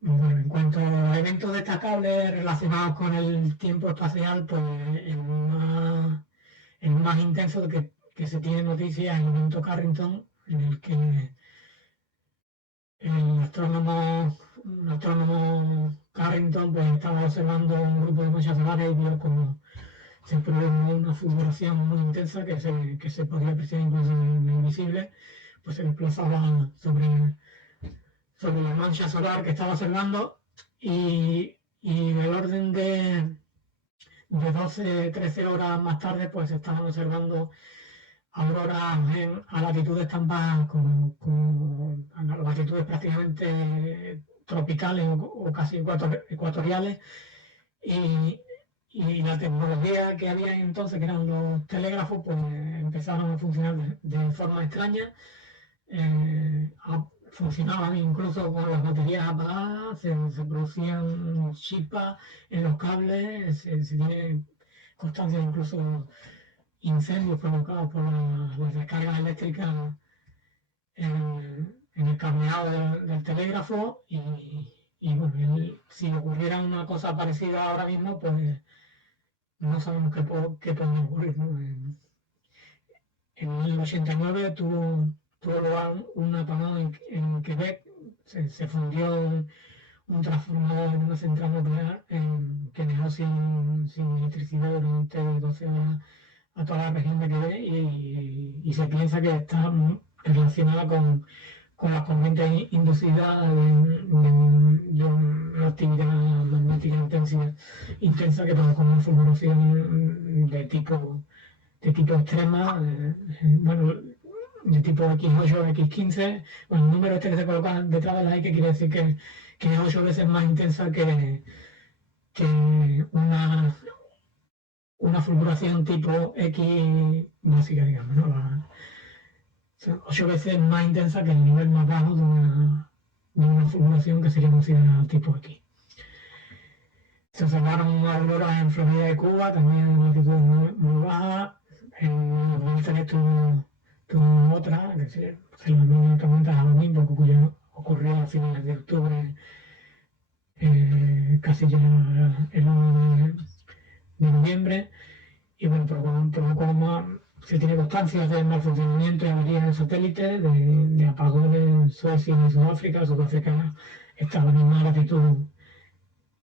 Bueno, en cuanto a eventos destacables relacionados con el tiempo espacial, pues el más intenso que se tiene noticia es el evento Carrington, en el que el astrónomo Carrington pues estaba observando un grupo de manchas solares y vio como se produjo una fulguración muy intensa que se podía apreciar incluso en invisible, pues se desplazaba sobre la mancha solar que estaba observando y del orden de 12-13 horas más tarde pues se estaban observando auroras a latitudes tan bajas como a latitudes prácticamente tropicales o casi ecuatoriales y la tecnología que había entonces, que eran los telégrafos, pues empezaron a funcionar de forma extraña. funcionaban incluso con las baterías apagadas, se producían chispas en los cables, se tiene constancia de incluso incendios provocados por las descargas eléctricas en el cableado del telégrafo y bueno, si ocurriera una cosa parecida ahora mismo, pues no sabemos qué puede ocurrir, ¿no? En el 89 tuvo lugar un apagón en Quebec, se fundió un transformador en una central nuclear que dejó sin electricidad durante 12 horas a toda la región de Quebec y se piensa que está relacionada con las corrientes inducidas de una actividad magnética intensa que provocó una fulguración de tipo extrema, bueno, de tipo X8 o X15. Bueno, el número este que se coloca detrás de la X quiere decir que es 8 veces más intensa que una fulguración tipo X básica, digamos, ¿no? Son 8 veces más intensa que el nivel más bajo de una fulguración que sería considerada tipo X. Se observaron auroras en Florida y Cuba, también en altitudes muy bajas. En 2003 tuvo otra, que se lo denomina tormenta Halloween, porque ocurrió a finales de octubre, casi ya el 1 de noviembre. Y bueno, provocó más, se tiene constancia de mal funcionamiento y averías en el satélite, de apagones en Suecia y Sudáfrica. Sudáfrica está a la misma latitud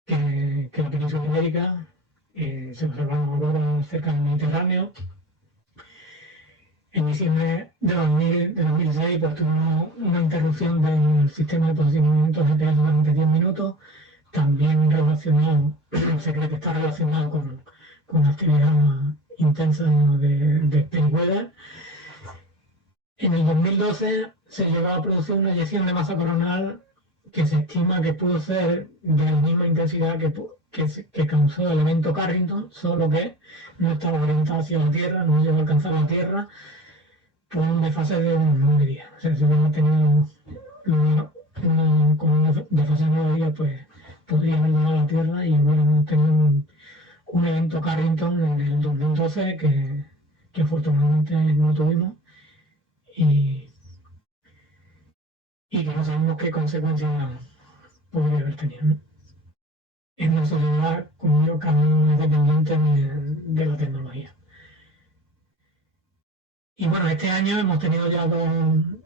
que la península ibérica. Se observaron auroras cerca del Mediterráneo. En diciembre de 2006 pues tuvimos una interrupción del sistema de posicionamiento GPS durante 10 minutos, también relacionado, se cree que está relacionado con la actividad intensa de Space Weather. En el 2012 se llegó a producir una eyección de masa coronal que se estima que pudo ser de la misma intensidad que causó el evento Carrington, solo que no estaba orientada hacia la Tierra, no llegó a alcanzar la Tierra por un desfase de unos 9 días. O sea, si hubiera tenido con una desfase de 9 días, pues podría haber llegado a la Tierra y hubiéramos tenido un evento Carrington en el 2012 que afortunadamente no tuvimos y que no sabemos qué consecuencias podría haber tenido, ¿no? En una sociedad, como yo, cada uno es dependiente de la tecnología. Y bueno, este año hemos tenido ya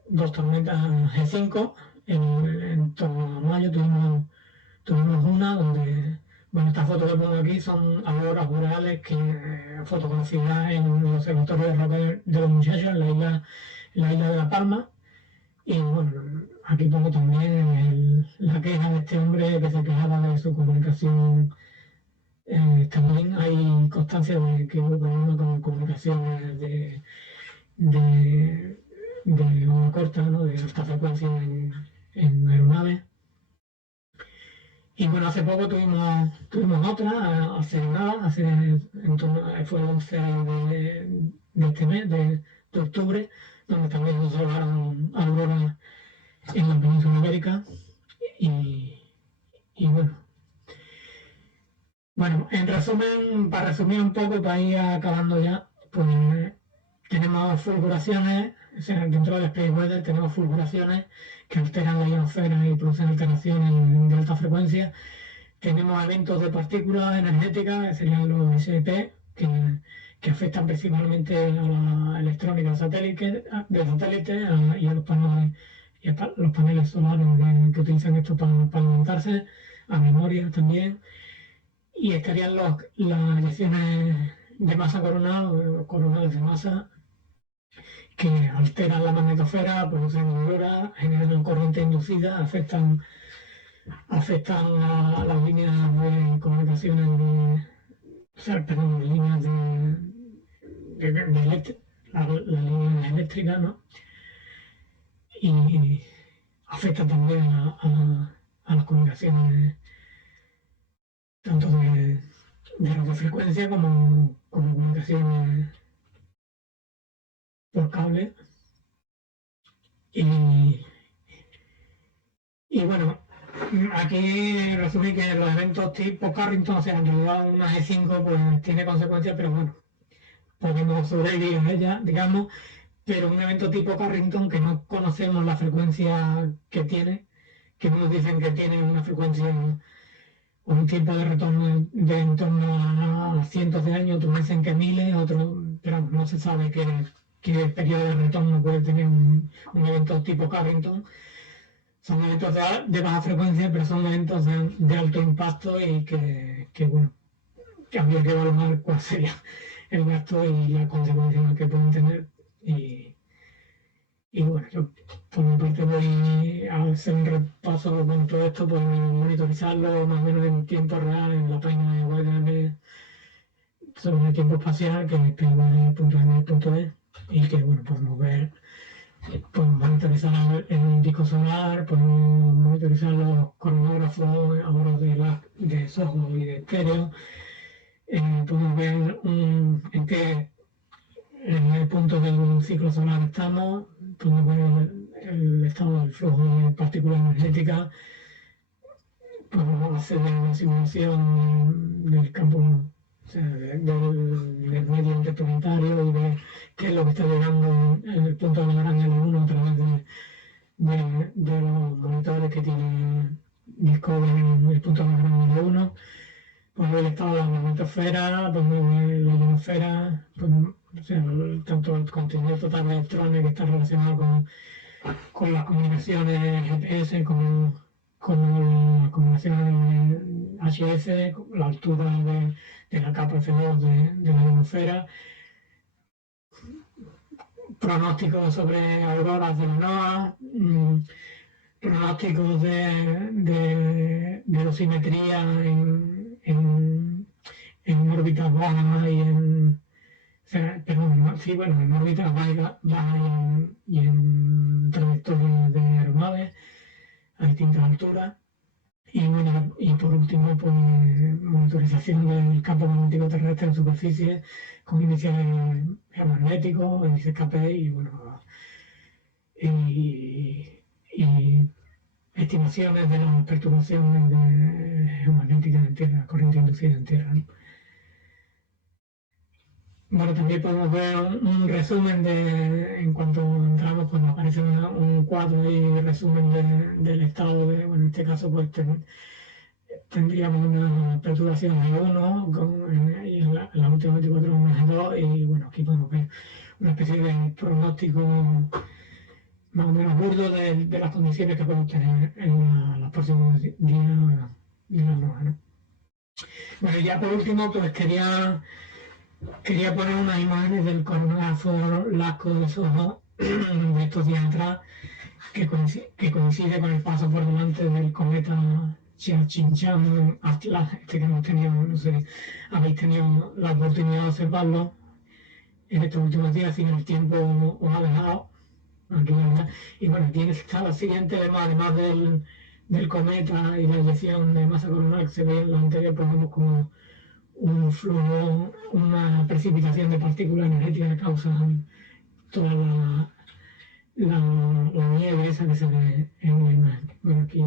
dos tormentas G5. En torno a mayo tuvimos una donde, bueno, estas fotos que pongo aquí son auroras boreales que fotografiadas en el observatorio de Roca de los Muchachos, en la isla de La Palma. Y bueno, aquí pongo también la queja de este hombre que se quejaba de su comunicación. También hay constancia de que hubo problemas con comunicaciones de onda corta, ¿no? De alta frecuencia en aeronaves. Y bueno, hace poco tuvimos otra, hace nada, fue el 11 de este mes, de octubre, donde también nos observaron auroras en la península ibérica. Y bueno, en resumen, para resumir un poco y para ir acabando ya, pues tenemos fulguraciones, o sea, dentro del Space Weather tenemos fulguraciones que alteran la ionosfera y producen alteraciones de alta frecuencia. Tenemos eventos de partículas energéticas, que serían los SEP, que afectan principalmente a la electrónica del satélite y a los paneles solares que utilizan esto para alimentarse, a memoria también. Y estarían las eyecciones de masa coronal, coronales de masa, que alteran la magnetosfera, producen auroras, generan corriente inducida, afectan a las líneas de comunicaciones, líneas las líneas eléctricas, ¿no? Y afectan también a las comunicaciones tanto de radiofrecuencia como comunicaciones por cable. bueno, aquí resumí que los eventos tipo Carrington, o sea, en realidad una G5 pues tiene consecuencias, pero bueno, podemos sobrevivir a ella, digamos, pero un evento tipo Carrington que no conocemos la frecuencia que tiene, que unos dicen que tiene una frecuencia o un tiempo de retorno de en torno a cientos de años, otros dicen que miles, otros, pero no se sabe qué periodo de retorno puede tener un evento tipo Carrington. Son eventos de baja frecuencia, pero son eventos de alto impacto y bueno, que habría que evaluar cuál sería el gasto y las consecuencias que pueden tener. Y bueno, yo por mi parte voy a hacer un repaso con todo esto, pues monitorizarlo más o menos en tiempo real en la página web sobre el tiempo espacial, que es pwd.ml.es, y que bueno, podemos ver, podemos monitorizar el disco solar, podemos monitorizar los cronógrafos ahora de SOHO y de estéreo, podemos ver en el punto del ciclo solar estamos, podemos ver el estado del flujo de partículas energéticas, podemos hacer una simulación del campo, o sea, del medio interplanetario y de qué es lo que está llegando en el punto de la gran L1 a través de los monitores que tiene Discovery en el punto de la gran L1. Podemos ver el estado de la magnetosfera, podemos ver la ionosfera, o sea, tanto el contenido total de electrones que está relacionado con las comunicaciones GPS, como las comunicaciones HF, la altura de la capa F2 de la ionosfera, pronósticos sobre auroras de la NOAA, pronósticos de dosimetría en órbitas bajas y en órbitas bajas y en trayectorias de aeronaves a distintas alturas. Y bueno, y por último, pues monitorización del campo magnético terrestre en superficie con índices geomagnéticos, índices KPI y bueno, y estimaciones de las perturbaciones geomagnéticas en Tierra, corriente inducida en Tierra, ¿no? Bueno, también podemos ver un resumen en cuanto entramos, pues nos aparece un cuadro y resumen del estado bueno, en este caso pues tendríamos una perturbación G1 y en las últimas 24 horas G2 y bueno, aquí podemos ver una especie de pronóstico más o menos burdo de las condiciones que podemos tener en los próximos días de la NOAA, ¿no? Bueno, y ya por último, pues quería poner unas imágenes del cronógrafo LASCO de SOHO de estos días atrás, que coincide con el paso por delante del cometa Xiaoqing Atlas, que hemos tenido, no sé, habéis tenido la oportunidad de observarlo en estos últimos días, si el tiempo os ha dejado. Aquí, y bueno, aquí en esta siguiente vemos, además del cometa y la eyección de masa coronal que se ve en la anterior, pues vemos como un flujo, una precipitación de partículas energéticas que causan toda la nieve esa que se ve en la imagen. Bueno, aquí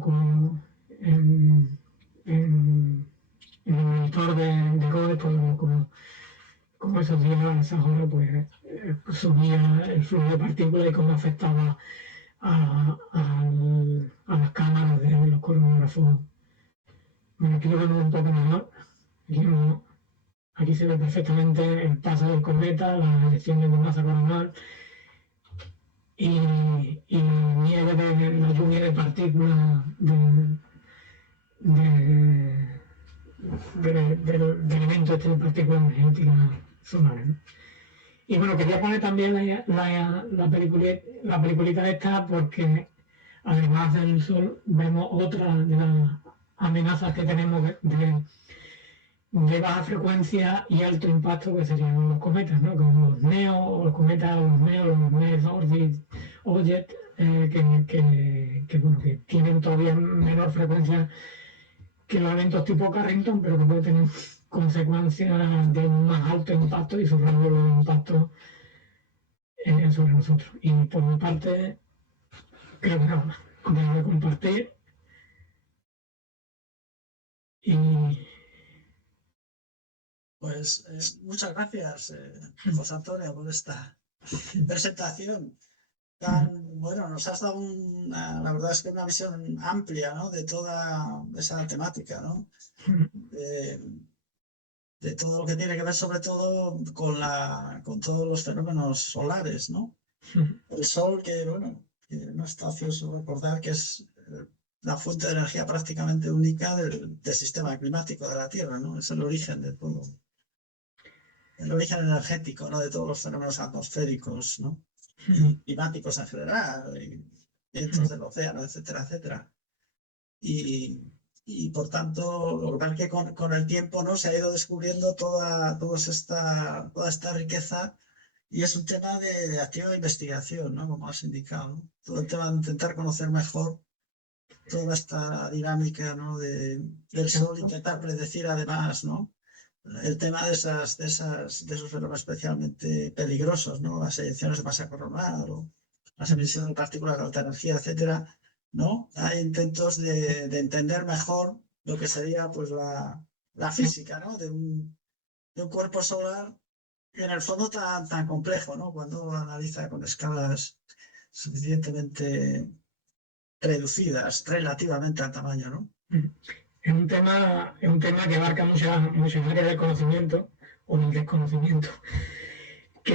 como en el monitor de Rode, pues como esos días, a esas horas, pues subía el flujo de partículas y cómo afectaba a las cámaras de los cronógrafos. Bueno, aquí lo vemos un poco mejor. Aquí se ve perfectamente el paso del cometa, las eyecciones de masa coronal y la nieve de la lluvia de partículas del elemento este de partículas energéticas solares, ¿no? Y bueno, quería poner también la peliculita esta porque además del Sol vemos otra de las amenazas que tenemos de baja frecuencia y alto impacto, que serían los cometas, ¿no? Como los NEO, o los cometas, los Near Orbit Objects, que tienen todavía menor frecuencia que los eventos tipo Carrington, pero que pueden tener consecuencias de más alto impacto y sobre todo los impactos sobre nosotros. Y por mi parte, creo que nada más. de compartir. Y Pues muchas gracias, José Antonio, por esta presentación. Bueno, nos has dado la verdad es que una visión amplia, ¿no? De toda esa temática, ¿no? De todo lo que tiene que ver sobre todo con todos los fenómenos solares, ¿no? El sol, que bueno, que no está ocioso recordar que es la fuente de energía prácticamente única del sistema climático de la Tierra, ¿no? Es el origen de todo, el origen energético, ¿no? De todos los fenómenos atmosféricos, ¿no? Y climáticos en general, y vientos del océano, etcétera, etcétera. Y por tanto, lograr que con el tiempo, ¿no? Se ha ido descubriendo toda esta riqueza, y es un tema de activa investigación, ¿no? Como has indicado, ¿no? Todo el tema de intentar conocer mejor toda esta dinámica, ¿no? del sol, intentar predecir además, ¿no? El tema de esos fenómenos especialmente peligrosos, ¿no? Las eyecciones de masa coronal o las emisiones de partículas de alta energía, etcétera, ¿no? Hay intentos de entender mejor lo que sería pues la física, ¿no? De un cuerpo solar en el fondo tan complejo, ¿no? Cuando uno analiza con escalas suficientemente reducidas relativamente al tamaño, ¿no? es un tema que abarca muchas áreas del conocimiento o del desconocimiento, que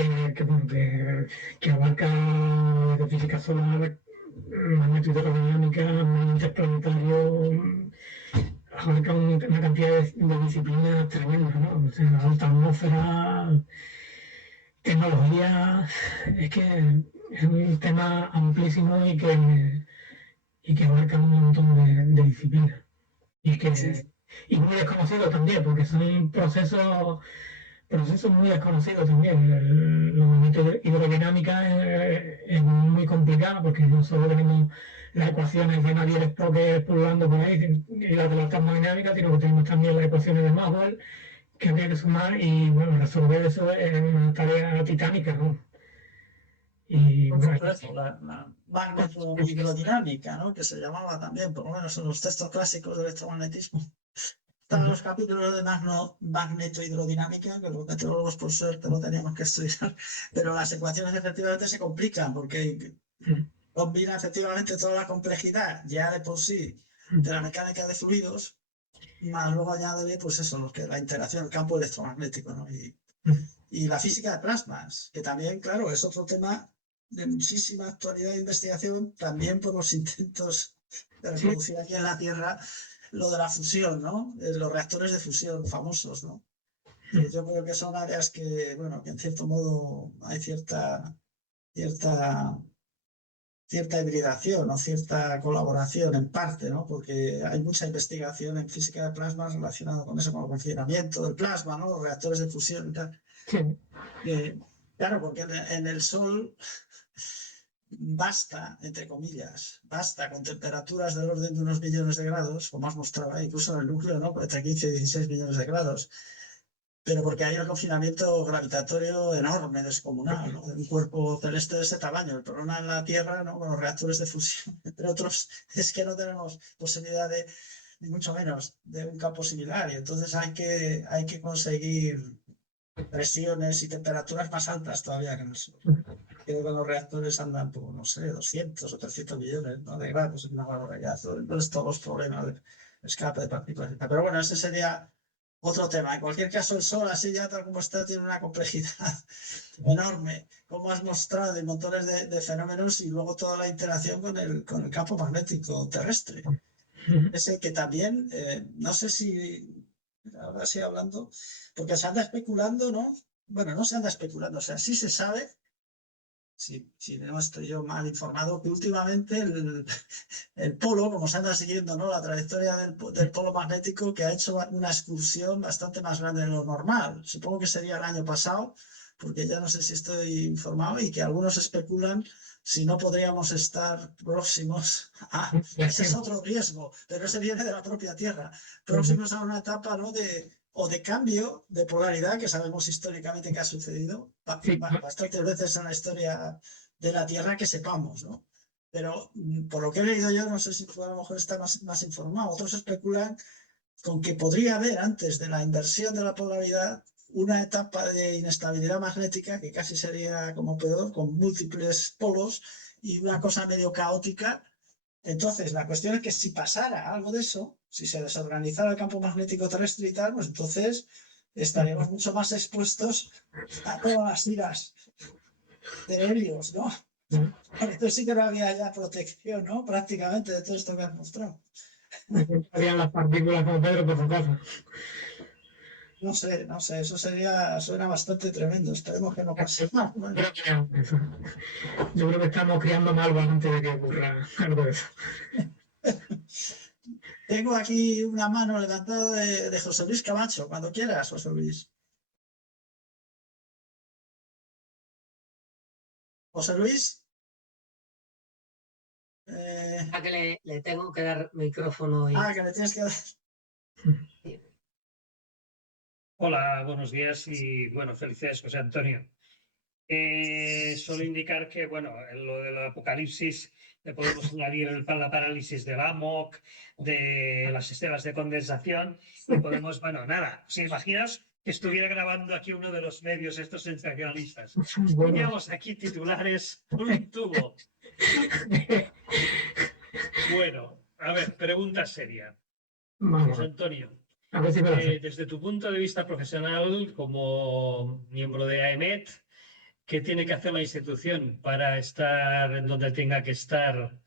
abarca de física solar, magnetohidrodinámica, interplanetario, abarca una cantidad de disciplinas tremendas, ¿no? O sea, la alta atmósfera, tecnología, es que es un tema amplísimo y que abarca un montón de disciplinas. Y muy desconocido también, porque son procesos muy desconocidos también. La magnetohidrodinámica es muy complicada porque no solo tenemos las ecuaciones de Navier-Stokes pululando por ahí y las de la termodinámica, sino que tenemos también las ecuaciones de Maxwell que habría que sumar, y bueno, resolver eso es una tarea titánica, ¿no? Y Por bueno, supuesto, la magnetohidrodinámica, ¿no? Que se llamaba también, por lo menos en los textos clásicos del electromagnetismo. Están los capítulos de magnetohidrodinámica, que los meteorólogos por suerte no teníamos que estudiar, pero las ecuaciones efectivamente se complican porque combina efectivamente toda la complejidad ya de por sí de la mecánica de fluidos, más luego añade pues eso, la interacción, el campo electromagnético, ¿no? Y la física de plasmas, que también, claro, es otro tema de muchísima actualidad e investigación, también por los intentos de reproducir aquí en la Tierra lo de la fusión, ¿no? Los reactores de fusión famosos, ¿no? Yo creo que son áreas que, bueno, que en cierto modo hay cierta hibridación o cierta colaboración en parte, ¿no? Porque hay mucha investigación en física de plasma relacionada con eso, con el confinamiento del plasma, ¿no? Los reactores de fusión y tal. Claro, porque en el Sol basta, entre comillas, basta con temperaturas del orden de unos millones de grados, como has mostrado ahí, incluso en el núcleo, ¿no? Entre 15 y 16 millones de grados, pero porque hay un confinamiento gravitatorio enorme, descomunal, ¿no? De un cuerpo celeste de ese tamaño. El problema en la Tierra, ¿no? Con los reactores de fusión, entre otros, es que no tenemos posibilidad de, ni mucho menos, de un campo similar, y entonces hay que conseguir presiones y temperaturas más altas todavía que en el Sol. Creo que los reactores andan por, no sé, 200 o 300 millones, ¿no? De grados, es una barbaridad. Entonces, todos los problemas de escape de partículas. Pero bueno, ese sería otro tema. En cualquier caso, el Sol, así ya tal como está, tiene una complejidad enorme, como has mostrado, y montones de fenómenos, y luego toda la interacción con el campo magnético terrestre. Ese que también, no sé si, ahora sí hablando, porque se anda especulando, ¿no? Bueno, no se anda especulando, o sea, sí se sabe, si no estoy yo mal informado, que últimamente el polo, como se anda siguiendo, ¿no? La trayectoria del polo magnético, que ha hecho una excursión bastante más grande de lo normal. Supongo que sería el año pasado, porque ya no sé si estoy informado, y que algunos especulan si no podríamos estar próximos a... Ese es otro riesgo, pero ese viene de la propia Tierra. Próximos a una etapa, ¿no? de cambio de polaridad, que sabemos históricamente que ha sucedido bastantes veces en la historia de la Tierra, que sepamos, ¿no? Pero por lo que he leído yo, no sé si tú a lo mejor está más informado. Otros especulan con que podría haber antes de la inversión de la polaridad una etapa de inestabilidad magnética que casi sería como peor, con múltiples polos y una cosa medio caótica. Entonces, la cuestión es que si pasara algo de eso, si se desorganizara el campo magnético terrestre y tal, pues entonces estaríamos mucho más expuestos a todas las tiras de helios, ¿no? Entonces sí que no había ya protección, ¿no? Prácticamente de todo esto que has mostrado. Harían las partículas como Pedro por su casa. No sé, eso suena bastante tremendo. Esperemos que no pase. Bueno, Yo creo que estamos criando malvas antes de que ocurra algo de eso. tengo aquí una mano levantada de José Luis Camacho, cuando quieras, José Luis. José Luis. Que le tengo que dar micrófono y... Que le tienes que dar. Hola, buenos días y bueno, felicidades, José Antonio. Solo indicar que, bueno, en lo del apocalipsis le podemos añadir la parálisis del AMOC, de las estelas de condensación y podemos, bueno, nada, si imaginas que estuviera grabando aquí uno de los medios estos sensacionalistas. Teníamos aquí titulares por un tubo. Bueno, a ver, pregunta seria. José Antonio. A ver si me lo sé. Desde tu punto de vista profesional, como miembro de AEMET, ¿qué tiene que hacer la institución para estar en donde tenga que estar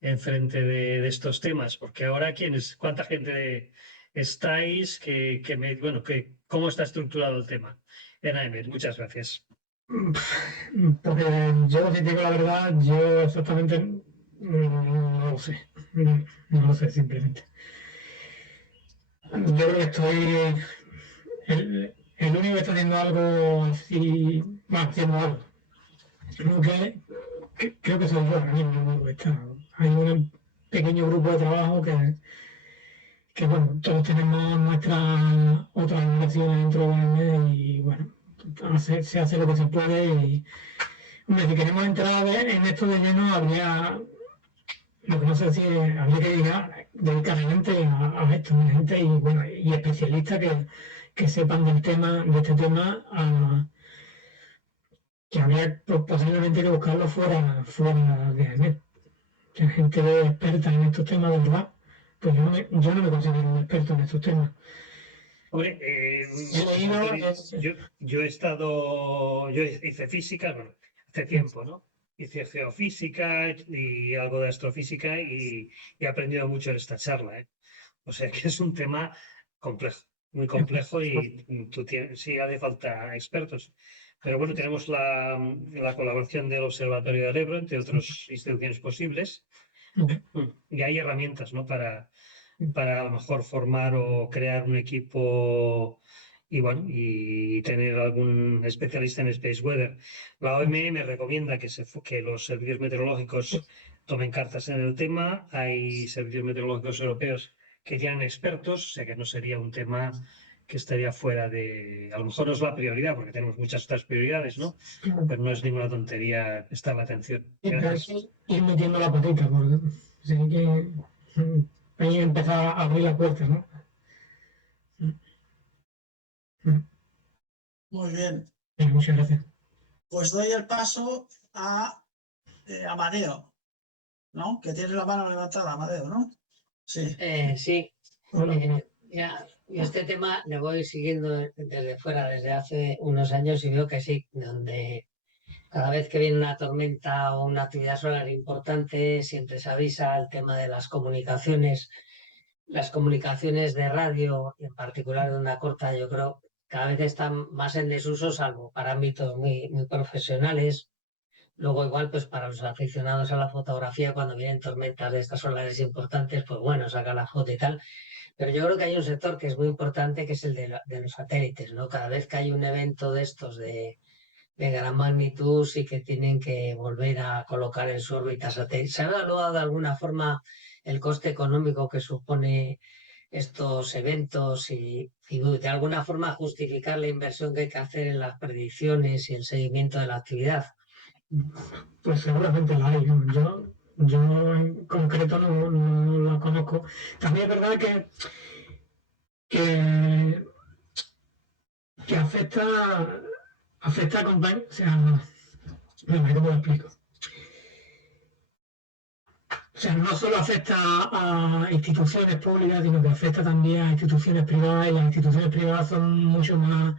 en frente de estos temas? Porque ahora, ¿cuánta gente estáis? ¿Cómo está estructurado el tema en AEMET? Muchas gracias. Pues yo, si te digo la verdad, yo exactamente no lo sé. No lo sé, simplemente. Yo creo que estoy el único que está haciendo algo así, haciendo algo. Creo que soy yo ahora mismo el único que está. Hay un pequeño grupo de trabajo que bueno, todos tenemos nuestras otras obligaciones dentro de la y bueno, se hace lo que se puede y hombre, si queremos entrar en esto de lleno habría, lo que no sé si habría que dedicar gente a esto, gente y bueno, y especialistas que sepan del tema, de este tema, que habría posiblemente que buscarlo fuera de AEMET. Que gente experta en estos temas, de verdad, pues yo no me considero un experto en estos temas. Hombre, yo hice física, bueno, hace tiempo, ¿no? Hice geofísica y algo de astrofísica y he aprendido mucho en esta charla, ¿eh? O sea que es un tema complejo, muy complejo y sí hace falta expertos. Pero bueno, tenemos la colaboración del Observatorio del Ebro, entre otras instituciones posibles, y hay herramientas, ¿no? Para a lo mejor formar o crear un equipo y bueno, y tener algún especialista en Space Weather. La OME me recomienda que los servicios meteorológicos tomen cartas en el tema. Hay servicios meteorológicos europeos que tienen expertos, o sea que no sería un tema que estaría fuera de... A lo mejor no es la prioridad, porque tenemos muchas otras prioridades, ¿no? Pero no es ninguna tontería prestar la atención. Gracias. Ir metiendo la patita, porque hay que hay que empezar a abrir la puerta, ¿no? Muy bien. Muchas gracias. Pues doy el paso a Amadeo, ¿no? Que tiene la mano levantada, Amadeo, ¿no? Sí. Sí. Hola. Yo este tema le voy siguiendo desde fuera desde hace unos años y veo que sí, donde cada vez que viene una tormenta o una actividad solar importante, siempre se avisa el tema de las comunicaciones de radio, en particular de onda corta, yo creo, cada vez están más en desuso, salvo para ámbitos muy, muy profesionales. Luego, igual, pues para los aficionados a la fotografía, cuando vienen tormentas de estas solares importantes, pues bueno, saca la foto y tal. Pero yo creo que hay un sector que es muy importante, que es el de los satélites, ¿no? Cada vez que hay un evento de estos de gran magnitud, sí que tienen que volver a colocar en su órbita satélite. ¿Se ha evaluado de alguna forma el coste económico que supone estos eventos y de alguna forma justificar la inversión que hay que hacer en las predicciones y el seguimiento de la actividad? Pues seguramente la hay, ¿no? Yo Yo en concreto no la conozco. También es verdad que afecta a compañías, o sea, ¿cómo lo explico? O sea, no solo afecta a instituciones públicas, sino que afecta también a instituciones privadas, y las instituciones privadas son mucho más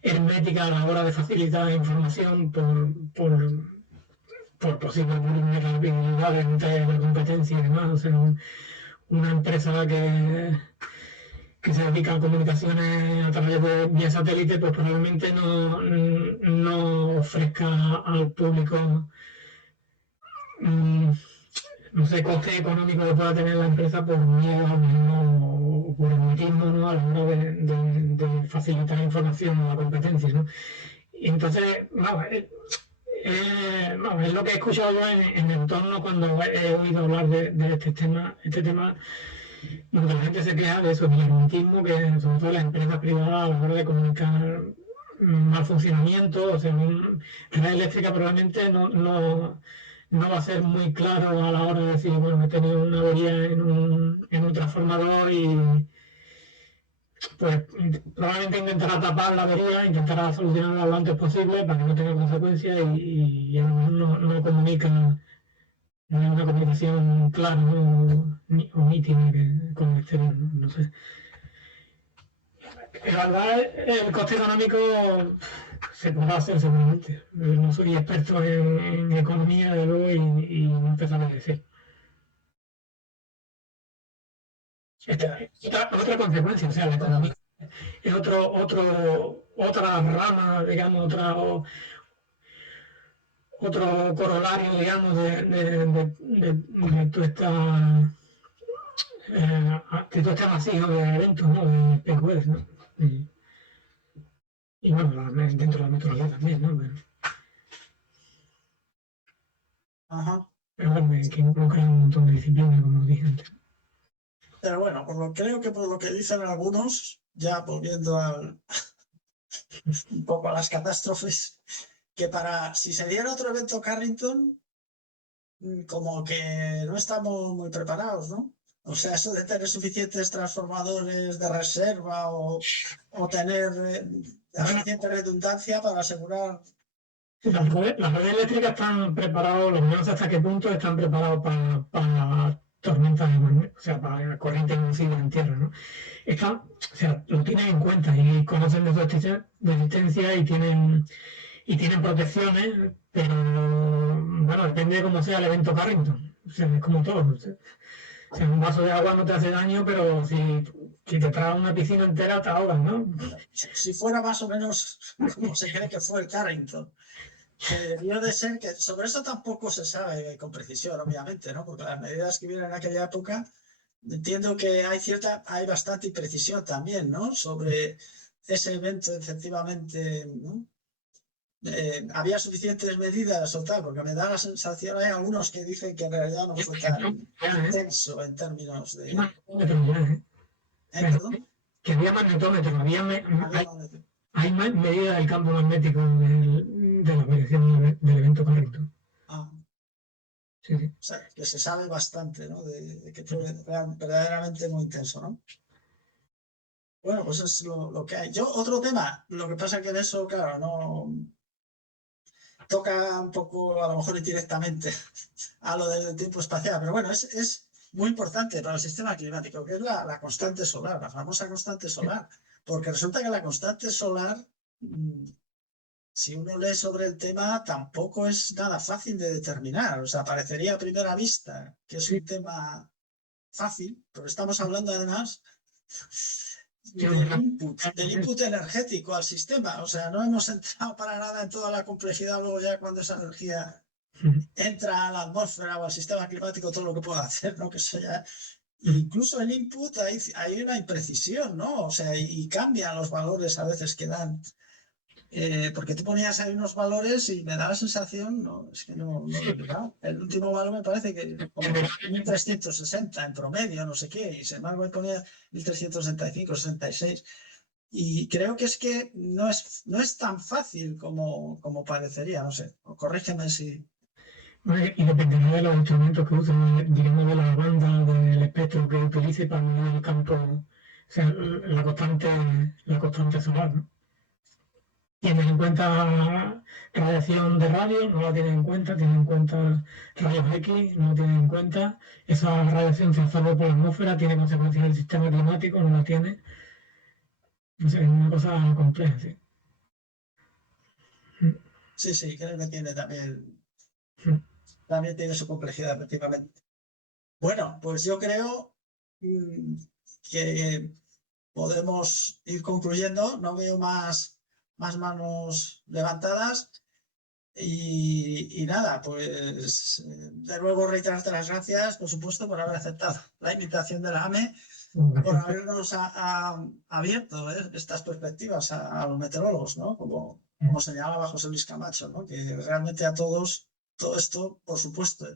herméticas a la hora de facilitar información por posibles vulnerabilidades entre la competencia y demás. O sea, una empresa que se dedica a comunicaciones a través de vía satélite, pues probablemente no ofrezca al público no sé, coste económico que pueda tener la empresa por miedo o por egoísmo, ¿no? A la hora de facilitar información a la competencia, ¿no? Y entonces, vamos, vamos, es lo que he escuchado yo en el entorno cuando he oído hablar de este tema, donde la gente se queja de eso, del hermetismo, que sobre todo las empresas privadas a la hora de comunicar mal funcionamiento, o sea, Red Eléctrica probablemente no va a ser muy claro a la hora de decir, bueno, he tenido una avería en un transformador y pues probablemente intentará tapar la avería, intentará solucionarla lo antes posible para que no tenga consecuencias y a lo mejor no comunica, no hay una comunicación clara, ¿no? O nítida con el exterior, no sé. En verdad, el coste económico se podrá hacer seguramente. No soy experto en economía, de luego, y no empezaré a decir. Otra consecuencia, o sea, la economía es otra rama, digamos, otro corolario, digamos, de toda esta de todo este vacío de eventos, ¿no? De PQs, ¿no? Y bueno, dentro de la naturaleza también, ¿no? Ajá. Pero bueno, que involucra un montón de disciplinas, como dije antes. Pero bueno, creo que por lo que dicen algunos, ya volviendo un poco a las catástrofes, que si se diera otro evento Carrington, como que no estamos muy preparados, ¿no? O sea, eso de tener suficientes transformadores de reserva o tener la suficiente redundancia para asegurar. Las redes eléctricas están preparadas, lo que no sé hasta qué punto están preparados para tormentas, o sea, para corrientes inducidas en tierra, ¿no? O sea, lo tienen en cuenta y conocen de su existencia y tienen protecciones, pero bueno, depende de cómo sea el evento Carrington. O sea, es como todo. O sea, un vaso de agua no te hace daño, pero si te tragas una piscina entera te ahogas, ¿no? Si fuera más o menos como se cree que fue el Carrington, que debió de ser, que sobre eso tampoco se sabe con precisión, obviamente, ¿no? Porque las medidas que vienen en aquella época, entiendo que hay bastante imprecisión también, ¿no? Sobre ese evento, efectivamente, ¿no? Había suficientes medidas o tal, porque me da la sensación, hay algunos que dicen que en realidad no fue tan intenso en términos de... ¿Perdón? Que había magnetómetros, hay más medidas del campo magnético de la variación del evento Carrington. Sí, sí. O sea, que se sabe bastante, ¿no? De que fue verdaderamente muy intenso, ¿no? Bueno, pues es lo que hay. Otro tema, lo que pasa es que en eso, claro, no toca un poco, a lo mejor indirectamente, a lo del tiempo espacial, pero bueno, es muy importante para el sistema climático, que es la constante solar, la famosa constante solar, porque resulta que la constante solar, si uno lee sobre el tema, tampoco es nada fácil de determinar, o sea, parecería a primera vista que es un tema fácil, pero estamos hablando además del input energético al sistema. O sea, no hemos entrado para nada en toda la complejidad luego ya cuando esa energía entra a la atmósfera o al sistema climático, todo lo que pueda hacer, ¿no? Que eso ya... Incluso el input hay una imprecisión, ¿no? O sea, y cambian los valores a veces que dan. Porque tú ponías ahí unos valores y me da la sensación, no, es que no lo he mirado. El último valor me parece que como 1360 en promedio, no sé qué, y sin embargo me ponía 1365, 66. Y creo que es que no es tan fácil como parecería, no sé, corrígeme si... Bueno, y dependerá de los instrumentos que usen, digamos, de la banda, del espectro que utilice para medir el campo, o sea, la constante solar, ¿no? Tienen en cuenta radiación de radio, no la tienen en cuenta, tienen en cuenta rayos X, no la tienen en cuenta. Esa radiación se absorbe por la atmósfera, tiene consecuencias en el sistema climático, no la tiene. O sea, es una cosa compleja, sí. Sí, creo que tiene también, Mm. también tiene su complejidad, efectivamente. Bueno, pues yo creo que podemos ir concluyendo. No veo más manos levantadas. Y nada, pues de nuevo reiterarte las gracias, por supuesto, por haber aceptado la invitación de la AME, por habernos abierto estas perspectivas a los meteorólogos, ¿no? Como señalaba José Luis Camacho, ¿no? Que realmente a todos, todo esto, por supuesto,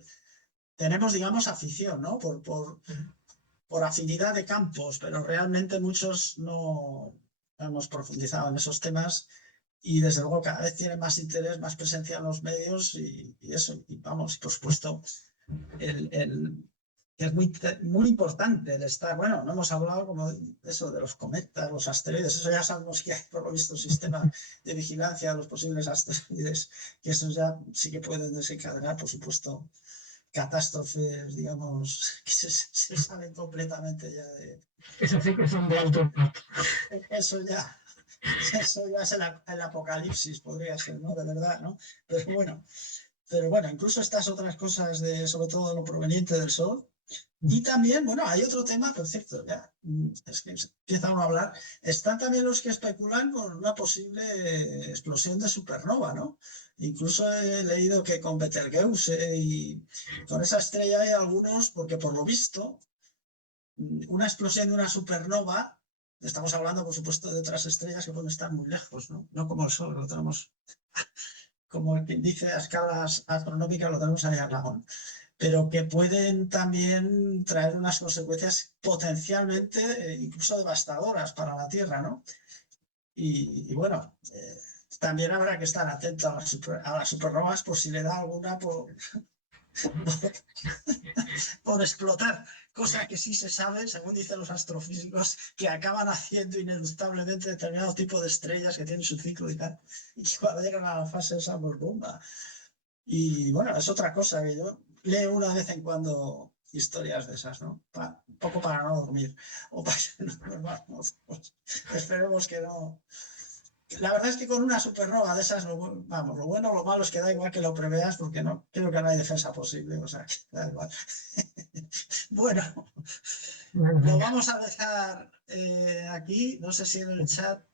tenemos, digamos, afición, ¿no? Por afinidad de campos, pero realmente muchos no hemos profundizado en esos temas. Y desde luego cada vez tiene más interés, más presencia en los medios y eso, y vamos, por supuesto, es muy importante el estar, bueno, no hemos hablado como eso de los cometas, los asteroides, eso ya sabemos que hay por lo visto un sistema de vigilancia de los posibles asteroides, que eso ya sí que pueden desencadenar, por supuesto, catástrofes, digamos, que se salen completamente ya de... Esas sí que son de alto impacto. Eso ya es el apocalipsis, podría ser, ¿no? De verdad, ¿no? Pero bueno, incluso estas otras cosas sobre todo lo proveniente del Sol. Y también, bueno, hay otro tema, por cierto, ya, es que empieza uno a hablar, están también los que especulan con una posible explosión de supernova, ¿no? Incluso he leído que con Betelgeuse y con esa estrella hay algunos, porque por lo visto, una explosión de una supernova. Estamos hablando, por supuesto, de otras estrellas que pueden estar muy lejos, ¿no? No como el Sol, lo tenemos, como el que dice a escalas astronómicas, lo tenemos ahí al lado, pero que pueden también traer unas consecuencias potencialmente incluso devastadoras para la Tierra, ¿no? Y bueno, también habrá que estar atento a las supernovas por si le da alguna por explotar, cosa que sí se sabe, según dicen los astrofísicos, que acaban haciendo ineluctablemente determinado tipo de estrellas que tienen su ciclo y tal, y que cuando llegan a la fase esa, pues bomba. Y bueno, es otra cosa que yo leo una vez en cuando historias de esas, ¿no? Un poco para no dormir, o para que no dormamos, pues, esperemos que no. La verdad es que con una supernova de esas, vamos, lo bueno o lo malo es que da igual que lo preveas porque no creo que no hay defensa posible, o sea, que da igual. Bueno, lo vamos a dejar aquí. No sé si en el chat,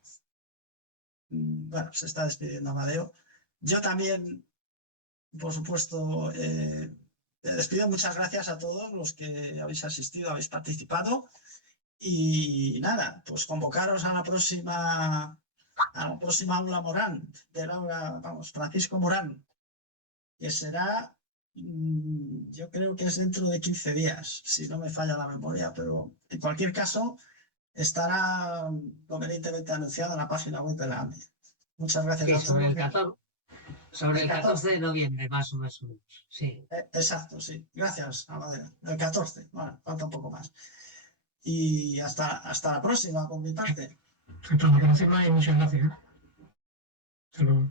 bueno, se está despidiendo Amadeo. Yo también, por supuesto, te despido. Muchas gracias a todos los que habéis asistido, habéis participado. Y nada, pues convocaros a la próxima aula Morán, del aula, vamos, Francisco Morán, que será, yo creo que es dentro de 15 días, si no me falla la memoria, pero en cualquier caso estará convenientemente anunciado en la página web de la AME. Muchas gracias Sí, a todos. sobre el 14 de noviembre, más o menos. Sí. Exacto, sí. Gracias, Amadeo. El 14, bueno, falta un poco más. Y hasta la próxima, por mi parte. Hasta la próxima y muchas gracias. Hasta luego.